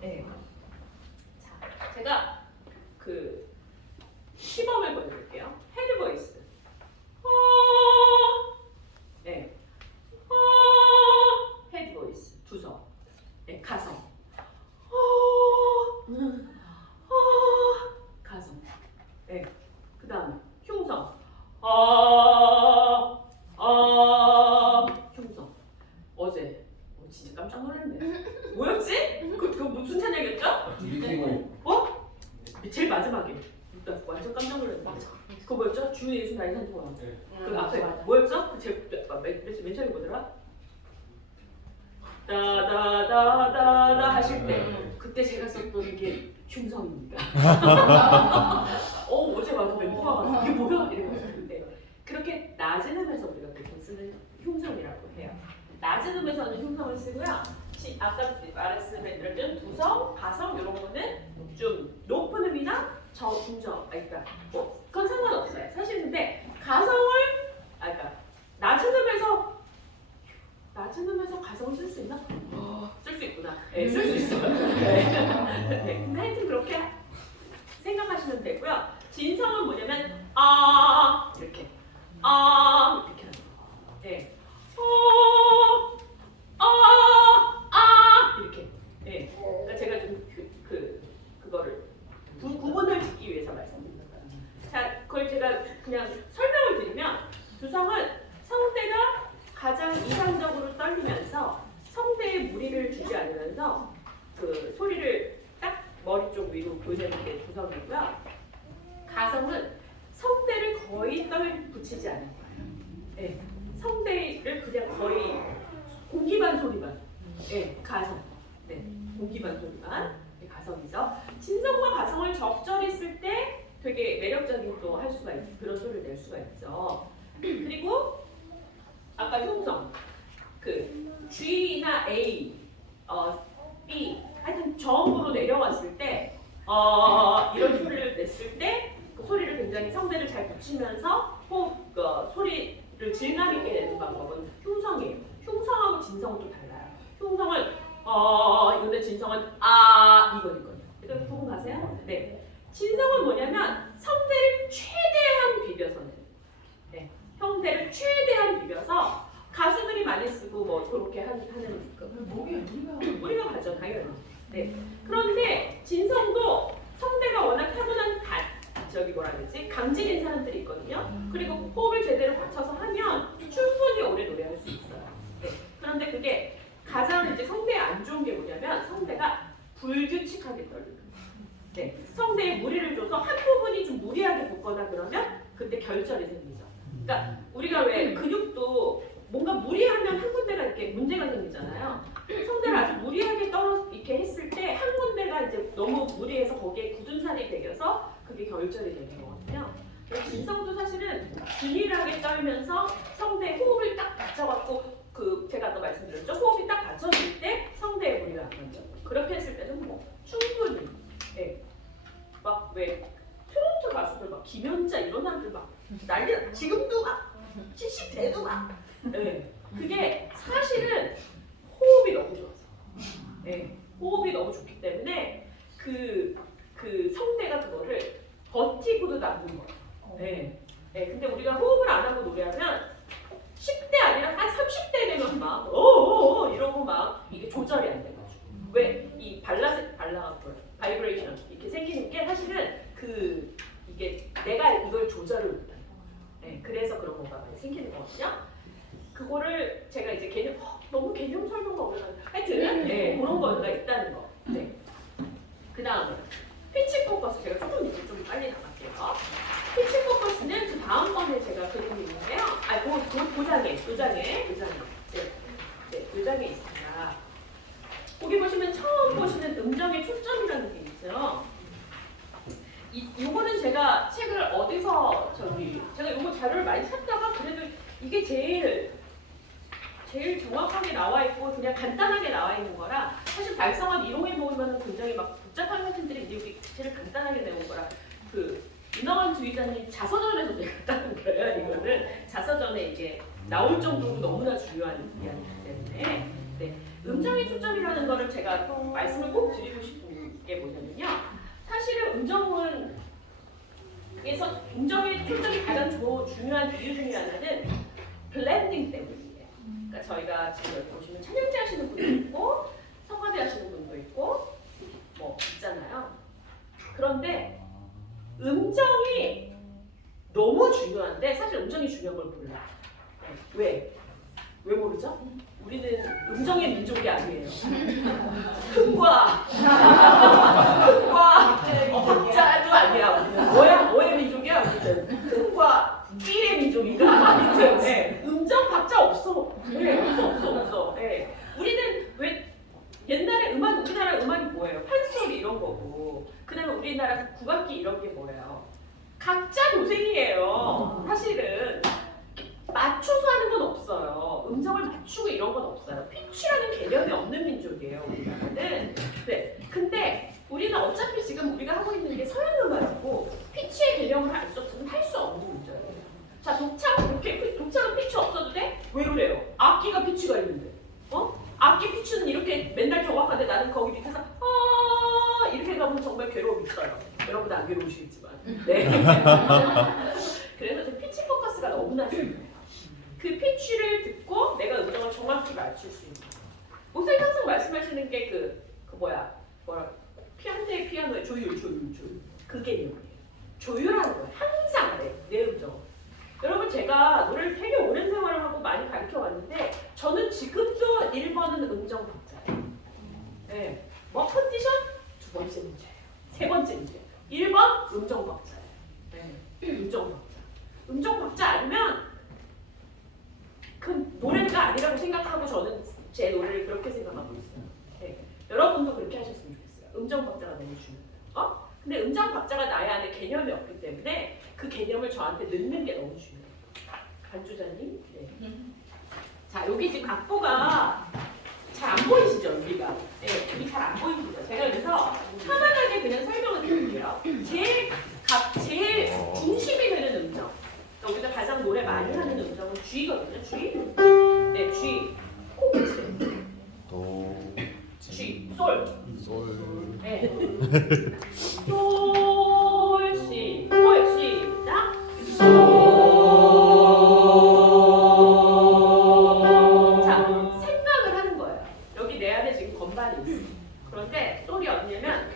네. 자, 제가 그 시범을 보여드릴게요. 헤드 보이스. 네. 헤드 보이스. 두성. 네, 가성. 가성. 네. 그 다음에 흉성. 흉성. 어제 진짜 깜짝 놀랐네. 뭐였지? 그거 무슨 찬양이었죠? 어? 제일 마지막에. 나 완전 깜짝 놀랐네. 맞아. 그거 뭐였죠? 주 예수 나의 산소가. 그 앞에 뭐였죠? 맨 처음에 뭐더라? 다다다다다 하실 때 그때 제가 썼던 게 흉성입니다. 어제 와서 멘토가 이게 뭐야? 이러는데 그렇게 낮은 음에서 우리가 보통 쓰는 흉성이라고 해요. 낮은 음에서는 흉성을 쓰고요. 아까 말씀드렸던 두성, 가성 이런 거는 좀 높은 음이나 중저, 그러니까 뭐 그건 상관없어요. 사실 근데 가성을 그러니까 낮은 음에서 가성을 쓸 수 있나? 쓸 수 있구나. 네, 쓸 수 있어요. 네, 근데 하여튼 그렇게 생각하시면 되고요. 진성은 뭐냐면 이렇게 이렇게 하는 거. 네. 이렇게. 네. 그러니까 제가 좀 그거를 구분을 짓기 위해서 말씀드린 거예요. 자, 그걸 제가 그냥 설명을 드리면 두성은 성대가 가장 이상적으로 떨리면서 성대에 무리를 주지 않으면서 그 소리를 딱 머리 쪽 위로 보내는 게 두성이고요. 가성은 성대를 거의 붙이지 않은 거예요. 네. 성대를 그냥 거의 공기반 소리만. 네, 가성. 네, 공기반 소리만. 네, 가성이죠. 진성과 가성을 적절히 쓸 때 되게 매력적인 또 할 수가 있는 그런 소리를 낼 수가 있죠. 그리고 아까 흉성, 그 G나 A, B, 하여튼 저음으로 내려왔을 때 이런 소리를 냈을 때 그 소리를 굉장히 성대를 잘 붙이면서 호흡, 소리를 질감 있게 내는 방법은 흉성이에요. 흉성하고 진성은 또 달라요. 흉성은 이건데 진성은 이거든요. 이거 부분 가세요? 네. 진성은 뭐냐면 성대를 최대한 비벼서 내는. 네. 성대를 최대한 비벼서 가수들이 많이 쓰고 뭐 저렇게 하는 목이 우리가 가죠 당연히. 네. 그런데 진성도 성대가 워낙 타고난 뭐라 그러지? 강직인 사람들이 있거든요. 그리고 호흡을 제대로 받쳐서 하면 충분히 오래 노래할 수 있어요. 네. 그런데 그게 가장 이제 성대에 안 좋은 게 뭐냐면 성대가 불규칙하게 떨리는 거예요. 네. 성대에 무리를 줘서 한 부분이 좀 무리하게 붙거나 그러면 그때 결절이 생기죠. 그러니까 우리가 왜 근육도 뭔가 무리하면 한 군데가 이렇게 문제가 생기잖아요. 성대를 아주 무리하게 이렇게 했을 때 한 군데가 이제 너무 무리해서 거기에 굳은 살이 배겨서 그게 결절이 되는 거거든요. 진성도 사실은 균일하게 떨면서 성대 호흡을 딱 받쳐갖고 제가 아까 말씀드렸죠. 호흡이 딱 받쳐질 때 성대에 무리가 안 가죠. 그렇게 했을 때는 뭐 충분히 막 왜 트로트 가수들 막 김연자 이런 사람들 막 난리 지금도 막 70대도 막 그게 사실은 호흡이 너무 좋아서 호흡이 너무 좋기 때문에 그 성대가 그거를 버티고도 남는 거예요. 근데 우리가 호흡을 안 하고 노래하면 10대 아니라 한 30대 되면 막 이러고 막 이게 조절이 안 돼가지고 왜 이 바이브레이션 이렇게 생기는 게 사실은 이게 내가 이걸 조절을 못하는 거예요. 그래서 그런 거가 많이 생기는 거거든요. 그거를 제가 이제 너무 개념 설명가 어려운데 하여튼 그런 거가 있다는 거. 그 다음에 피치 포커스 제가 조금 이제 좀 빨리 나갈게요. 피치 포커스는 그 다음번에 제가 그린 게 있는데요. 도장에 있습니다. 거기 보시면 처음 보시는 음정의 초점이라는 게 있죠. 요거는 제가 책을 어디서 제가 요거 자료를 많이 찾다가 그래도 이게 제일 정확하게 나와 있고 그냥 간단하게 나와 있는 거라 사실 발성학 이론에 보면 굉장히 막 복잡한 사진들이 여기 제일 간단하게 내온 거라 윤학원 주의자님 자서전에서 제가 따는 거예요. 이거는 자서전에 이게 나올 정도로 너무나 중요한 이야기이기 때문에 음정의 초점이라는 거를 제가 말씀을 꼭 드리고 싶은 게 뭐냐면요. 사실은 음정의 초점이 가장 중요한 이유 중에 하나는 블렌딩 때문이에요. 그러니까 저희가 지금 여기 보시면 찬양제 하시는 분도 있고 성가대 하시는 분도 있고 뭐 있잖아요. 그런데 음정이 너무 중요한데 사실 음정이 중요한 걸 몰라. 왜 모르죠? 우리는 음정의 민족이 아니에요. 흥과 박자도 아니야. 뭐의 민족이야? 우리는 흥과 삘의 민족이가 아닌데 음정 박자 없어. 없어. 우리는 왜 옛날에 우리나라 음악이 뭐예요? 판소리 이런 거고 그다음에 우리나라 국악기 이런 게 뭐예요? 각자 도생이에요. 사실은 맞춰서 하는 건 없어요. 음정을 맞추고 이런 건 없어요. 피치라는 개념이 없는 민족이에요. 우리나라는. 근데 우리는 어차피 지금 우리가 하고 있는 게 서양 음악이고 피치의 개념을 알 수 없으면 할 수 없는 문제예요. 자, 독창은 피치 없어도 돼? 왜 그래요? 악기가 피치가 있는데. 악기 피치는 이렇게 맨날 정확한데 나는 거기 밑에서 이렇게 가면 정말 괴로움이 있어요. 여러분 안 괴로우시겠지만. 그래서 피치 포커스가 너무나 중요해요. 그 피치를 듣고 내가 음정을 정확히 맞출 수 있는. 목사님 항상 말씀하시는 게 피아노의 조율. 그 개념이에요. 조율하는 거예요. 항상 내 음정. 여러분 제가 노래를 되게 오랜 생활을 하고 많이 가르쳐 왔는데 저는 지금도 1번은 음정 박자예요. 뭐 컨디션? 2번째 문제예요. 3번째 문제. 1번 음정 박자예요. 음정 박자 아니면 그 노래가 아니라고 생각하고 저는 제 노래를 그렇게 생각하고 있어요. 여러분도 그렇게 하셨으면 좋겠어요. 음정 박자가 너무 중요해요. 근데 음정 박자가 나의 안에 개념이 없기 때문에 그 그 개념을 저한테 넣는 게 너무 중요해요. 반주자님. 네. 자, 여기 지금 각도가 잘 안 보이시죠, 여기가? 네, 여기 잘 안 보이시죠? 제가 여기서 편안하게 그냥 설명을 드릴게요. 제일 중심이 되는 음정. 그러니까 우리가 가장 노래 많이 하는 음정은 G거든요, G. 네, G. 코끝을. 도, G, 솔. 솔. 네. 솔, 시. 콜, 시작. 자, 생각을 하는 거예요. 여기 내 안에 지금 건반이 있어. 그런데 솔이 어디냐면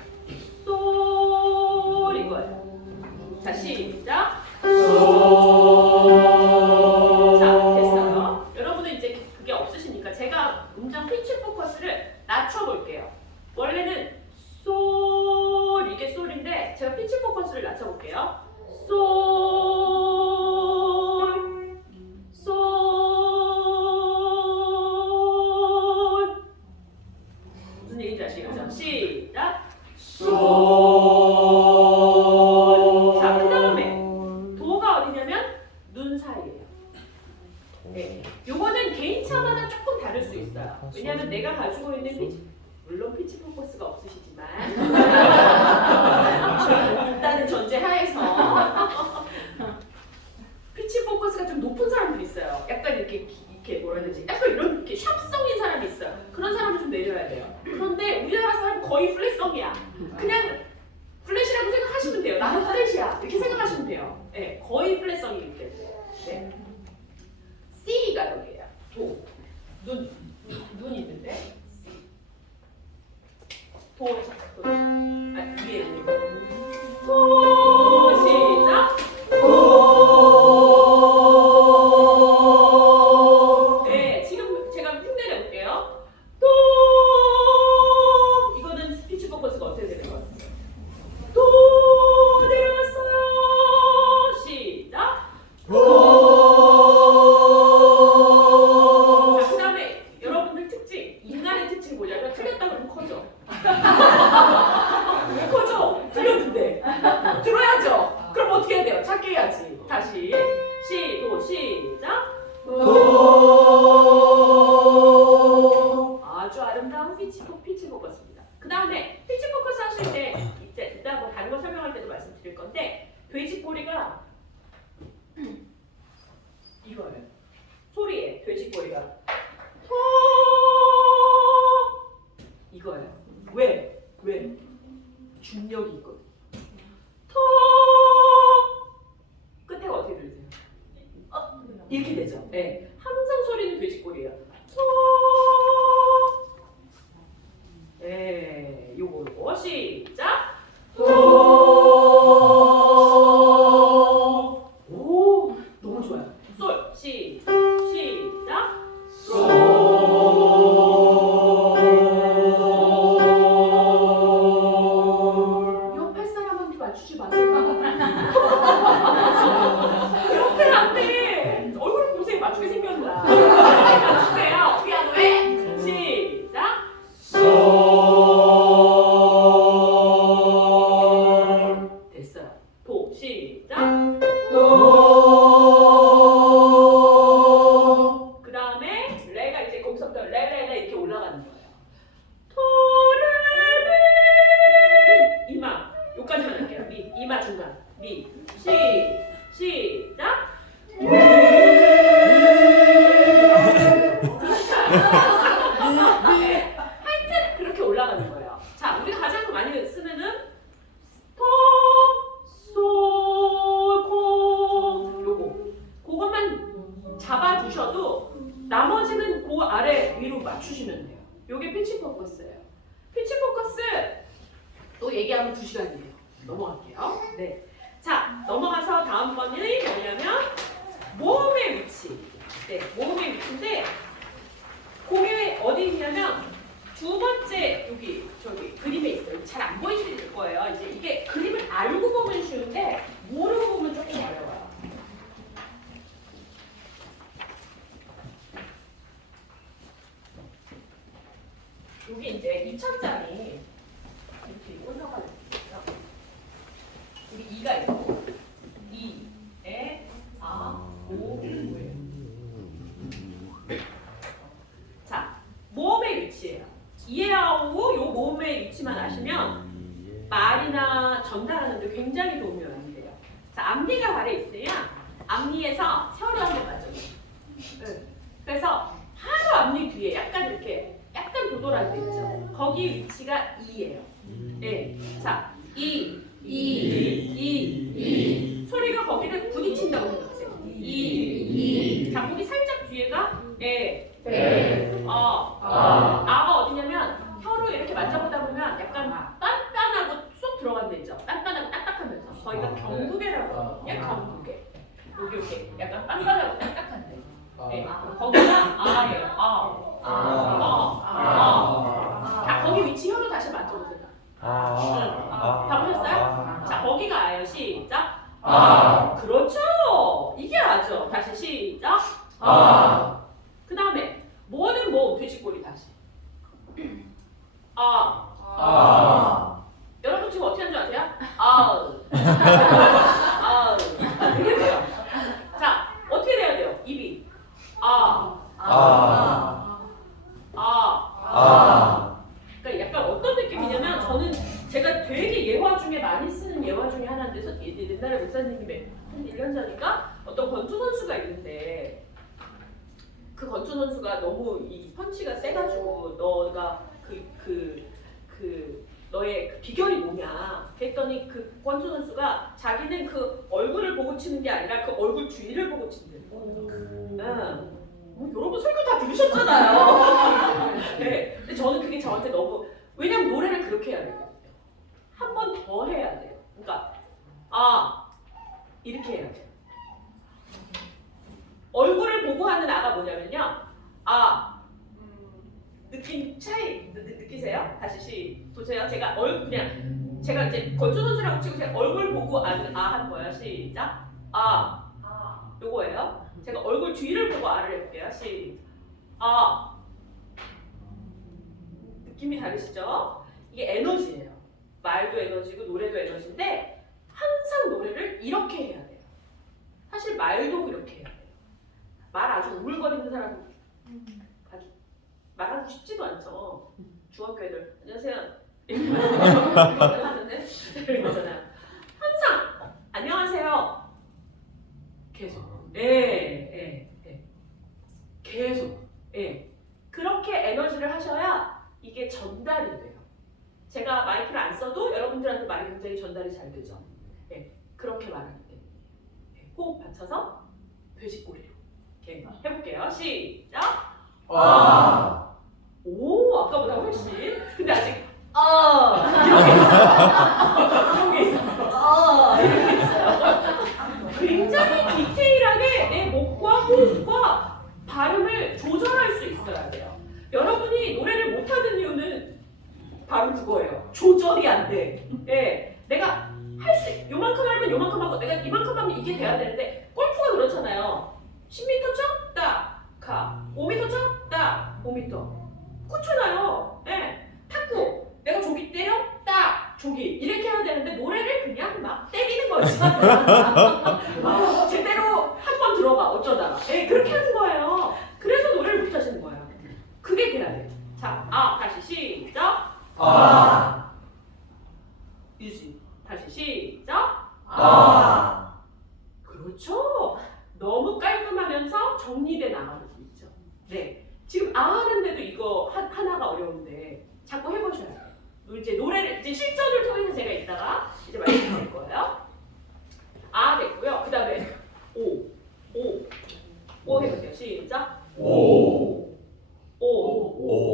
솔 이거예요. 자, 시작. 자, 됐어요. 여러분은 이제 그게 없으시니까 제가 음정 피치 포커스를 낮춰볼게요. 원래는 솔, 이게 솔인데 제가 피치 포커스를 낮춰볼게요. 솔, 솔. 무슨 얘기인지 아시겠죠? 시작. 솔. 자, 그 다음에 도가 어디냐면 눈 사이예요. 네. 요거는 개인차마다 조금 다를 수 있어요. 왜냐하면 내가 가지고 있는 피치, 물론 피치 포커스가 없으시지만 일단은 전제하에서 피치 포커스가 좀 높은 사람들이 있어요. 약간 이렇게 뭐라 해야 되지? 약간 이렇게 샵성인 사람이 있어요. 그런 사람은 좀 내려야 돼요. 그런데 우리나라 사람은 거의 플랫성이야. 그냥 플랫이라고 생각하시면 돼요. 나는 플랫이야. 이렇게 생각하시면 돼요. 네, 거의 플랫성이기 때문에. 네. C가 여기예요. 도. 눈 있는데. C. 도. 아, 위에. 도. 시작. 네, 지금 제가 흉내 내볼게요. 도. 이거는 피치 포커스가 어떻게 되는 것 같아요? 도 내려갔어요. 시작. 자, 그 다음에 여러분들 특징, 인간의 특징이 뭐냐면 틀렸다 그러면 커져. 왜 커져? 틀렸는데. 들어야죠. 그럼 어떻게 해야 돼요? 찾게 해야지. 다시. 시작. 아주 아름다운 피치 포커스입니다. 그 다음에 피치 포커스 하실 때 이따 뭐 다른 거 설명할 때도 말씀드릴 건데 돼지꼬리가 이거예요. 소리에 돼지꼬리가 토 이거예요. 왜? 중력이 있거든. 토 끝에 어떻게 들리세요? 이렇게 되죠. 네. 항상 소리는 돼지꼬리예요. 토 네, 요거 시작. 오, 너무 좋아요. 솔, 시작. 옆에 사람한테 맞추지 마세요. 이렇게 안 돼. 얼굴 보세요. 맞추게 생겼나. 맞추세요. 피아노에 시작. 됐어요. 도 시작. 그 다음에 레가 이제 거기서부터 레 이렇게 올라가는 거예요. 토레미 이마 여기까지만 할게요. 미 이마 중간 미 시작. 네, 하여튼 그렇게 올라가는 거예요. 자, 우리가 가장 많이 쓰면은 토, 솔, 코 그것만 잡아두셔도 나머지는 그 아래 위로 맞추시면 돼요. 요게 피치 포커스예요. 피치 포커스 또 얘기하면 2시간이에요. 넘어갈게요. 네. 자, 넘어가서 다음 번이 뭐냐면 모음의 위치. 네, 모음의 위치인데 그게 어디 있냐면 두 번째 저기 그림에 있어요. 잘 안 보이실 거예요. 이제 이게 그림을 알고 보면 쉬운데 모르고 보면 조금 어려워요. 여기 이제 입천장이 이렇게 올라가 있어요. 여기 2가 있고 2 앞니에서 혀를 한번 만져보세요. 응. 그래서 바로 앞니 뒤에 약간 이렇게 약간 도돌할 때 있죠. 거기 위치가 이예요. 네. 자, 이. 소리가 거기를 부딪힌다고 생각하세요. 자, 거기 살짝 뒤에가 아가 어디냐면 혀로 이렇게 만져보다 보면 약간 단단하고 쏙 들어간 데 있죠. 단단하고 딱딱하면서 거기가 경부개라고 하거든요. 경부개. 여기 이렇게 약간 단단하고 딱딱한 데. 네. 거기가 아예요. 자, 거기 위치 혀로 다시 만져보세요. 다 보셨어요? 자, 거기가 아예요. 시작. 그렇죠. 이게 아죠. 다시 시작. 그 다음에 뭐는 뭐 돼지꼬리 다시. 여러분 지금 어떻게 하는 줄 아세요? 되게 돼요. 자, 어떻게 돼야 돼요? 입이 그러니까 약간 어떤 느낌이냐면 저는 제가 되게 예화 중에 많이 쓰는 예화 중에 하나인데 옛날에 목사님이 한 1년 전인가 어떤 권투 선수가 있는데 그 권투 선수가 너무 이 펀치가 세가지고 너가 너의 그 비결이 뭐냐 그랬더니 그 권투 선수가 자기는 그 얼굴을 보고 치는 게 아니라 그 얼굴 뒤를 보고 친대요. 여러분 설교 다 들으셨잖아요. 네. 근데 저는 그게 저한테 너무 왜냐면 노래를 그렇게 해야 되거든요. 한 번 더 해야 돼요. 그러니까 이렇게 해야 돼요. 얼굴을 보고 하는 아가 뭐냐면요. 느낌 차이 느끼세요? 다시 보세요. 제가 제가 이제 권투 선수라고 치고 제가 얼굴 보고 하는 거예요. 시작. 요거예요. 제가 얼굴 뒤를 보고 해볼게요. 시작. 느낌이 다르시죠? 이게 에너지예요. 말도 에너지고 노래도 에너지인데 항상 노래를 이렇게 해야 돼요. 사실 말도 그렇게 해야 돼요. 말 아주 우물거리는 사람은 말하고 싶지도 않죠. 중학교 애들 안녕하세요. 이러잖아요. 항상 안녕하세요. 계속. 계속. 그렇게 에너지를 하셔야 이게 전달이 돼요. 제가 마이크를 안 써도 여러분들한테 말이 굉장히 전달이 잘 되죠. 그렇게 말하기 때문에. 호흡 받쳐서 돼지꼬리로. 이렇게 해볼게요. 시작. 오, 아까보다 훨씬. 근데 아직 이런 게 있어요. 이런 게 있어요. 굉장히 디테일하게 내 목과 호흡과 발음을 조절할 수 있어야 돼요. 여러분이 노래를 못하는 이유는 바로 그거예요. 조절이 안 돼. 내가 요만큼 하면 요만큼 하고 내가 이만큼 하면 이게 돼야 되는데 골프가 그렇잖아요. 10m 쳐? 딱! 가. 5m 쳐? 딱! 5m. 그렇잖아요. 탁구. 내가 조기 때려? 딱! 조기. 이렇게 해야 되는데 노래를 그냥 막 때리는 거지. 제대로 한 번 들어가. 어쩌다가. 그렇게 하는 거예요. 그래서 노래를 못 하시는 거예요. 그게 돼야 돼요. 자, 다시 시작. 유지. 다시 시작. 그렇죠. 너무 깔끔하면서 정리된 아가 있죠. 네. 지금 하는데도 이거 하나가 어려운데 자꾸 해보셔야 돼요. 이제 노래를 이제 실전을 통해서 제가 이따가 이제 말씀드릴 거예요. 됐고요. 그 다음에 오 해볼게요. 시작.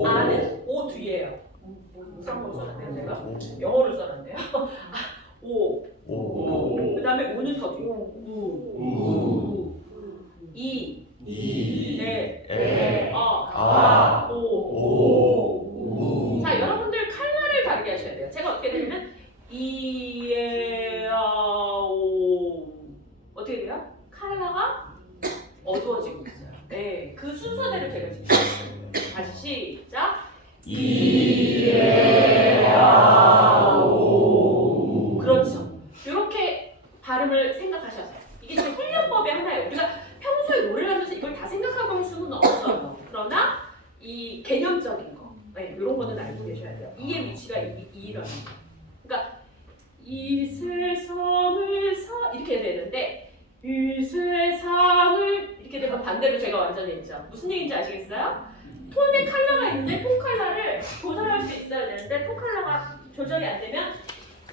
아는 오 뒤에요. 이상으로 써놨네요. 제가 영어를 써놨네요. 그 다음에 우는 더 뒤에. 자, 여러분들 칼라를 다르게 하셔야 돼요. 제가 어떻게 되냐면 어떻게 돼요? 칼라가 어두워지고 있어요. 그 순서대로 제가 지금 다시 시작. 그렇죠. 이렇게 발음을 생각하셔서요. 이게 지금 훈련법의 하나예요. 우리가 평소에 노래를 하면서 이걸 다 생각하고 할 수는 없어요. 그러나 이 개념적인 거, 이런 거는 알고 계셔야 돼요. 이의 위치가 이런. 그러니까 이슬 섬을 서 이렇게 해야 되는데 이슬 반대로 제가 완전히 했죠. 무슨 얘기인지 아시겠어요? 톤의 컬러가 있는데 톤 컬러를 조절할 수 있어야 되는데 톤 컬러가 조절이 안 되면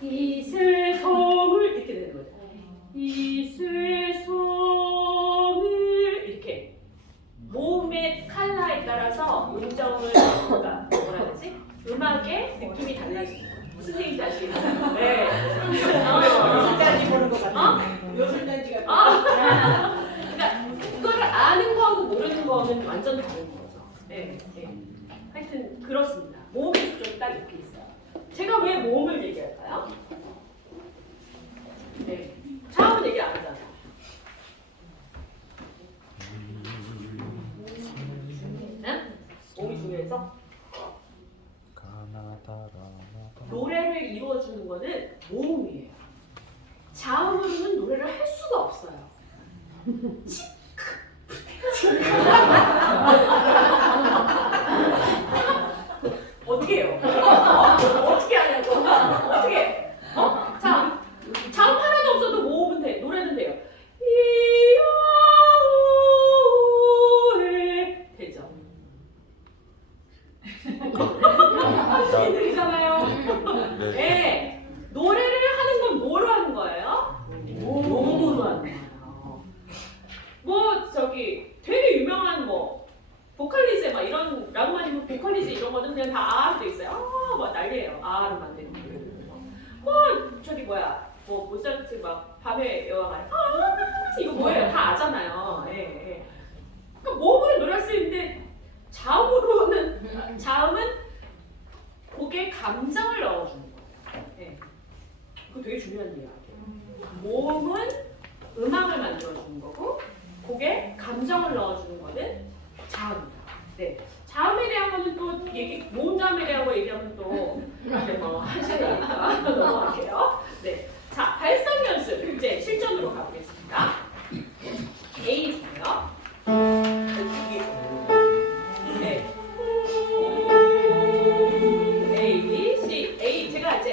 이슬성을 이렇게 되는 거죠. 이슬성을 이렇게 모음의 컬러에 따라서 음정을 뭐라 그러지? 음악의 느낌이 달라지는 거예요. 무슨 얘기인지 아시겠어요? 네. 요술단지 보는 것 같아. 요술단지 같아. 그러니까 그거를 아는 거하고 모르는 거는 완전 다른 거죠. 네. 네. 하여튼 그렇습니다. 모음의 수준이 딱 이렇게 있어요. 제가 왜 모음을 얘기할까요? 네. 자음은 얘기 안 하잖아요. 네? 모음이 중요해서 노래를 이루어주는 거는 모음이에요. 자음으로는 노래를 할 수가 없어요. 어떻게 해요? 어떻게 하냐고? 어떻게 해? 자, 자음 하나도 없어도 모음은 돼. 노래는 돼요. 이오에 되죠. 들리잖아요. 네. 노래를 하는 건 뭐로 하는 거예요? 몸으로 하는 거예요. 뭐 저기 되게 유명한 뭐 보컬리즈 막 이런 라그마니즘 보컬리즈 이런 거는 그냥 다 아로 돼 있어요. 뭐 난리예요. 아로 만드는 거. 뭐 저기 뭐야 뭐 모차르트 막 밤의 여왕 이거 뭐예요? 다 아잖아요. 예, 예. 그러니까 몸으로 노래할 수 있는데 자음은 곡에 감정을 넣어주는 거예요. 예. 그거 되게 중요한 이야기예요. 모음은 음악을 만들어주는 거고 곡에 감정을 넣어주는 거는 자음이다. 네. 자음에 대한 거는 또 모음 자음에 대한 거 얘기하면 또 뭐 하시니까 넘어갈게요. 네. 자, 발성 연습 이제 실전으로 가보겠습니다. A고요. 네. A, C, A 제가 이제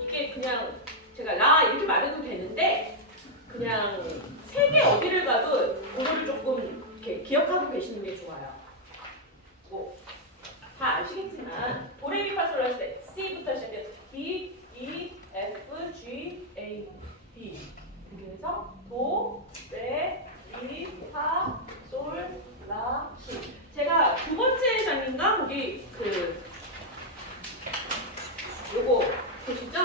이게 그냥 제가 라 이렇게 말해도 되는데 그냥 세계 어디를 가도 그거를 조금 이렇게 기억하고 계시는 게 좋아요. 뭐 다 아시겠지만 도레미파솔라 때 C부터 시작해서 B, E, F, G, A, B 그래서 도, 레, 미, 파, 솔, 라, 시. 제가 두 번째 장인가 거기 요거 보시죠?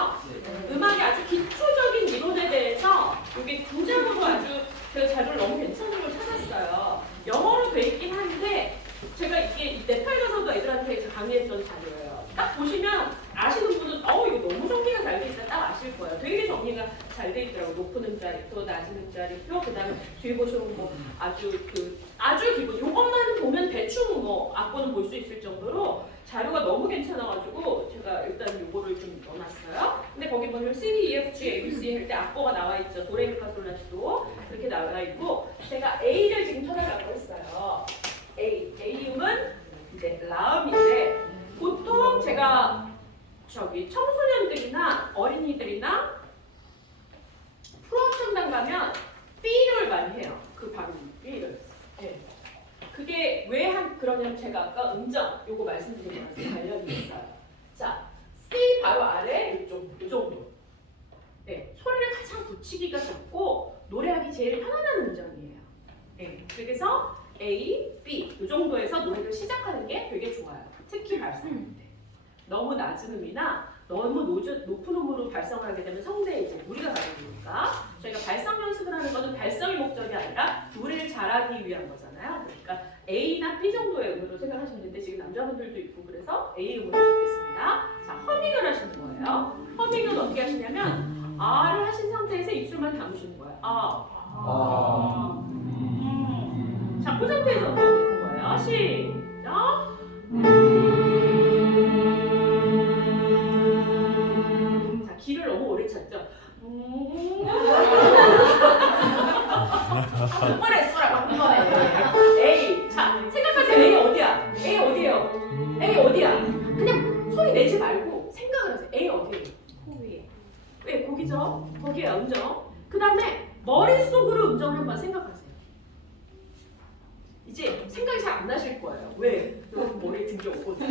음악의 아주 기초적인 이론에 대해서 이게 두 장으로 아주 제가 자료를 너무 괜찮은 걸 찾았어요. 영어로 돼 있긴 한데 제가 이게 네팔 가서도 애들한테 강의했던 자료예요. 딱 보시면 아시는 분은 이거 너무 정리가 잘 돼 있다 딱 아실 거예요. 되게 정리가 잘 돼 있더라고요. 높은 음자리표, 낮은 음자리표, 그다음에 뒤에 보시면 뭐 아주 기본 요것만 보면 대충 뭐 악보는 볼 수 있을 정도로 자료가 너무 괜찮아가지고 제가 일단 요거를 좀 넣어놨어요. 근데 거기 보면 C, D, E, F, G, A, B, C 할 때 악보가 나와 있죠. 도레미파솔라시도 이렇게 나와 있고 제가 A를 지금 찾아가고 했어요. A음은 이제 라음인데 보통 제가 저기 청소년들이나 어린이들이나 프로합창단 가면 B를 많이 해요. 그 발음 B를. 네. 그게 왜 그러냐면 제가 아까 음정 요거 말씀드린 거랑 관련이 있어요. 자, C 바로 아래 이쪽 이 정도. 네, 소리를 가장 붙이기가 좋고 노래하기 제일 편안한 음정이에요. 네, 그래서 A, B 이 정도에서 노래를 시작하는 게 되게 좋아요. 특히 발성할 때. 너무 낮은 음이나 너무 높은 음으로 발성을 하게 되면 성대에 이제 무리가 가게 되니까 저희가 발성 연습을 하는 것은 발성이 목적이 아니라 노래를 잘하기 위한 거잖아요. 그러니까 A나 B 정도의 음으로 생각하시면 되는데 지금 남자분들도 있고 그래서 A 음으로 시작했습니다. 자, 허밍을 하시는 거예요. 허밍은 어떻게 하시냐면 아를 하신 상태에서 입술만 담으시는 거예요. 자, 그 상태에서 어떻게 하는 거예요? 시작. 자, 기를 너무 오래 찾죠. 한 번에 써라, 한 번에. A. 자, 생각하세요. A 어디야? A 어디예요? A 어디야? 그냥 소리 내지 말고 생각을 하세요. A 어디예요? 코 위에. 왜? 거기죠? 거기에 음정. 그 다음에 머릿속으로 음정을 한번 생각하세요. 이제 생각이 잘 안 나실 거예요. 왜? 여러분 머리에 든 게 없거든요.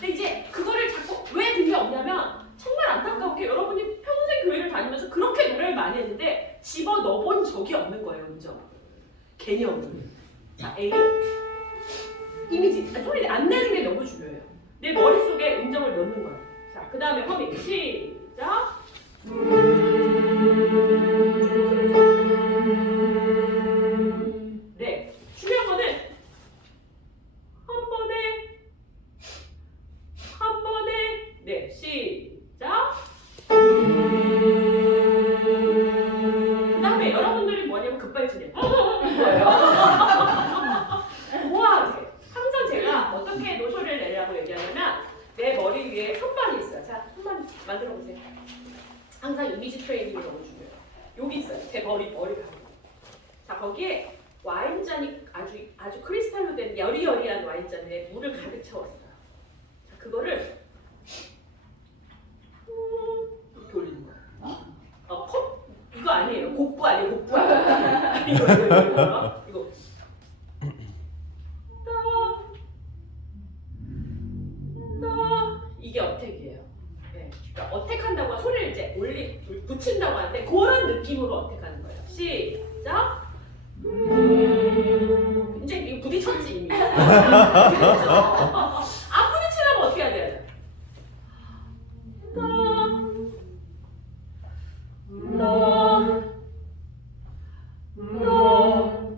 근데 이제 그거를 자꾸 왜 든 게 없냐면 정말 안타까운 게 여러분이 평생 교회를 다니면서 그렇게 노래를 많이 했는데 집어 넣어본 적이 없는 거예요. 음정. 개념을. 자, A. 이미지. 소리 안 내는 게 너무 중요해요. 내 머릿속에 음정을 넣는 거예요. 자, 그 다음에 허밍. 시작. 네. 중요한 거는 한 번에 네. 시작. 그 다음에 여러분들이 뭐냐면 급발진해요. 이거예요. 우아하게. 항상 제가 어떻게 노소리를 내라고 얘기하냐면 내 머리 위에 선반이 있어요. 자, 선반 만들어 보세요. 항상 이미지 트레이닝이 너무 중요해요. 여기 있어요. 제 머리가. 자, 거기에 와인잔이 아주 크리스탈로 된 여리여리한 와인잔에 물을 가득 채웠어요. 자, 그거를 이렇게 올리는 거예요. 컵? 이거 아니에요. 곡부 아니에요. 곡부 아니에요. 이거. 이게 어택이에요. 네. 그러니까 어택한다고 소리를 이제 붙인다고 하는데 그런 느낌으로 어택하는 거예요. 시작. 이제 이거 부딪혔지 이미. 안 부딪히려면 어떻게 해야 돼요?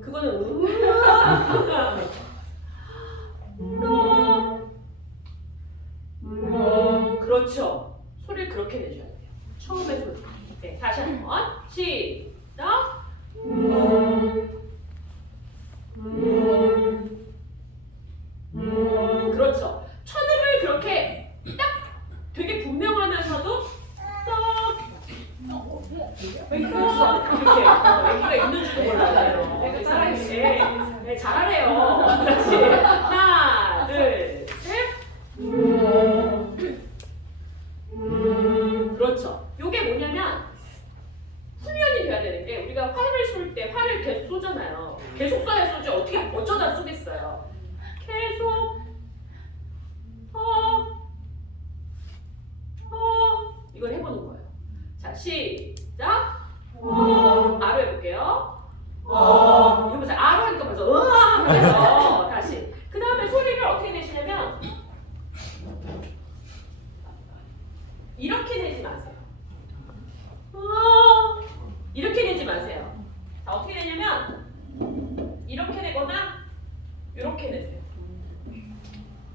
그거는 그렇죠. 소리를 그렇게 내줘야 돼요. 처음에 소리. 네, 다시 한번 시작. 그렇죠. 천음을 그렇게 딱 되게 분명하면서도 이렇게 있는 줄 몰라요. 네, 잘하네요. 다시 하나, 둘, 셋. 그렇죠. 이게 뭐냐면 훈련이 돼야 되는 게 우리가 화를 쏠 때 화를 계속 쏘잖아요. 계속 쏴야 쏘지 어쩌다 쏘겠어요. 계속 이걸 해보는 거예요. 자, 시작. 아로 해볼게요. 이거 보세요. 아로 하니까 벌써 하면서 다시. 그 다음에 소리를 어떻게 내시냐면 이렇게 내지 마세요. 이렇게 내지 마세요. 자, 어떻게 내냐면 이렇게 내거나 이렇게 내세요.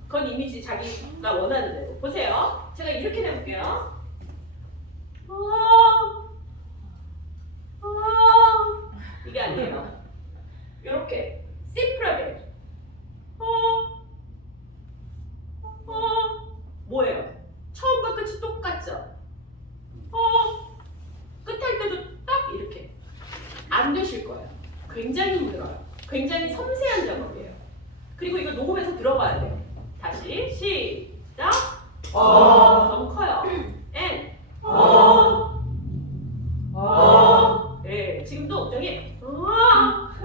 그건 이미지 자기가 원하는 대로. 보세요. 제가 이렇게 내볼게요. 이게 아니에요. 이렇게 심플하게. 뭐예요? 처음과 끝이 똑같죠? 끝할 때도 딱 이렇게. 안 되실 거예요. 굉장히 힘들어요. 굉장히 섬세한 작업이에요. 그리고 이거 녹음해서 들어봐야 돼요. 다시 시작. 너무 커요. N. 네, 지금도 음정이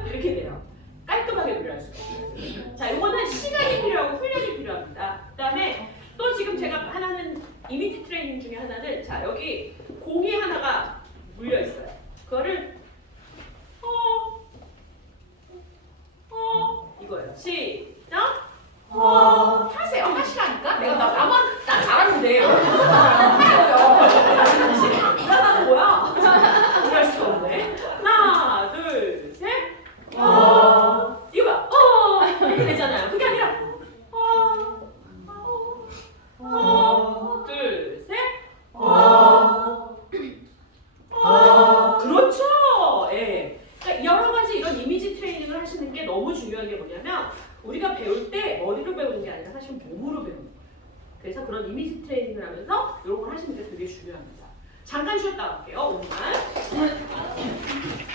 이렇게 돼요. 깔끔하게 노래할 수가 있어요. 자, 이거는 시간이 필요하고 훈련이 필요합니다. 그 다음에 또 지금 제가 하나는 이미지 트레이닝 중에 하나는 자, 여기 공이 하나가 물려 있어요. 그거를 이거예요. 시작. 하세요. 하시라니까. 내가 나 잘하는데. 일어나는 거야. 이럴 수가 없네. 하나, 둘, 셋. 이거 봐. 이렇게 되잖아요. 그게 아니라 둘, 셋. 그렇죠. 예. 그러니까 여러 가지 이런 이미지 트레이닝을 하시는 게 너무 중요한 게 뭐냐면 우리가 배울 때 머리로 배우는 게 아니라 사실 몸으로 배우는 거예요. 그래서 그런 이미지 트레이닝을 하면서 이런 걸 하시는 게 되게 중요합니다. 잠깐 쉬었다 갈게요. 5분만.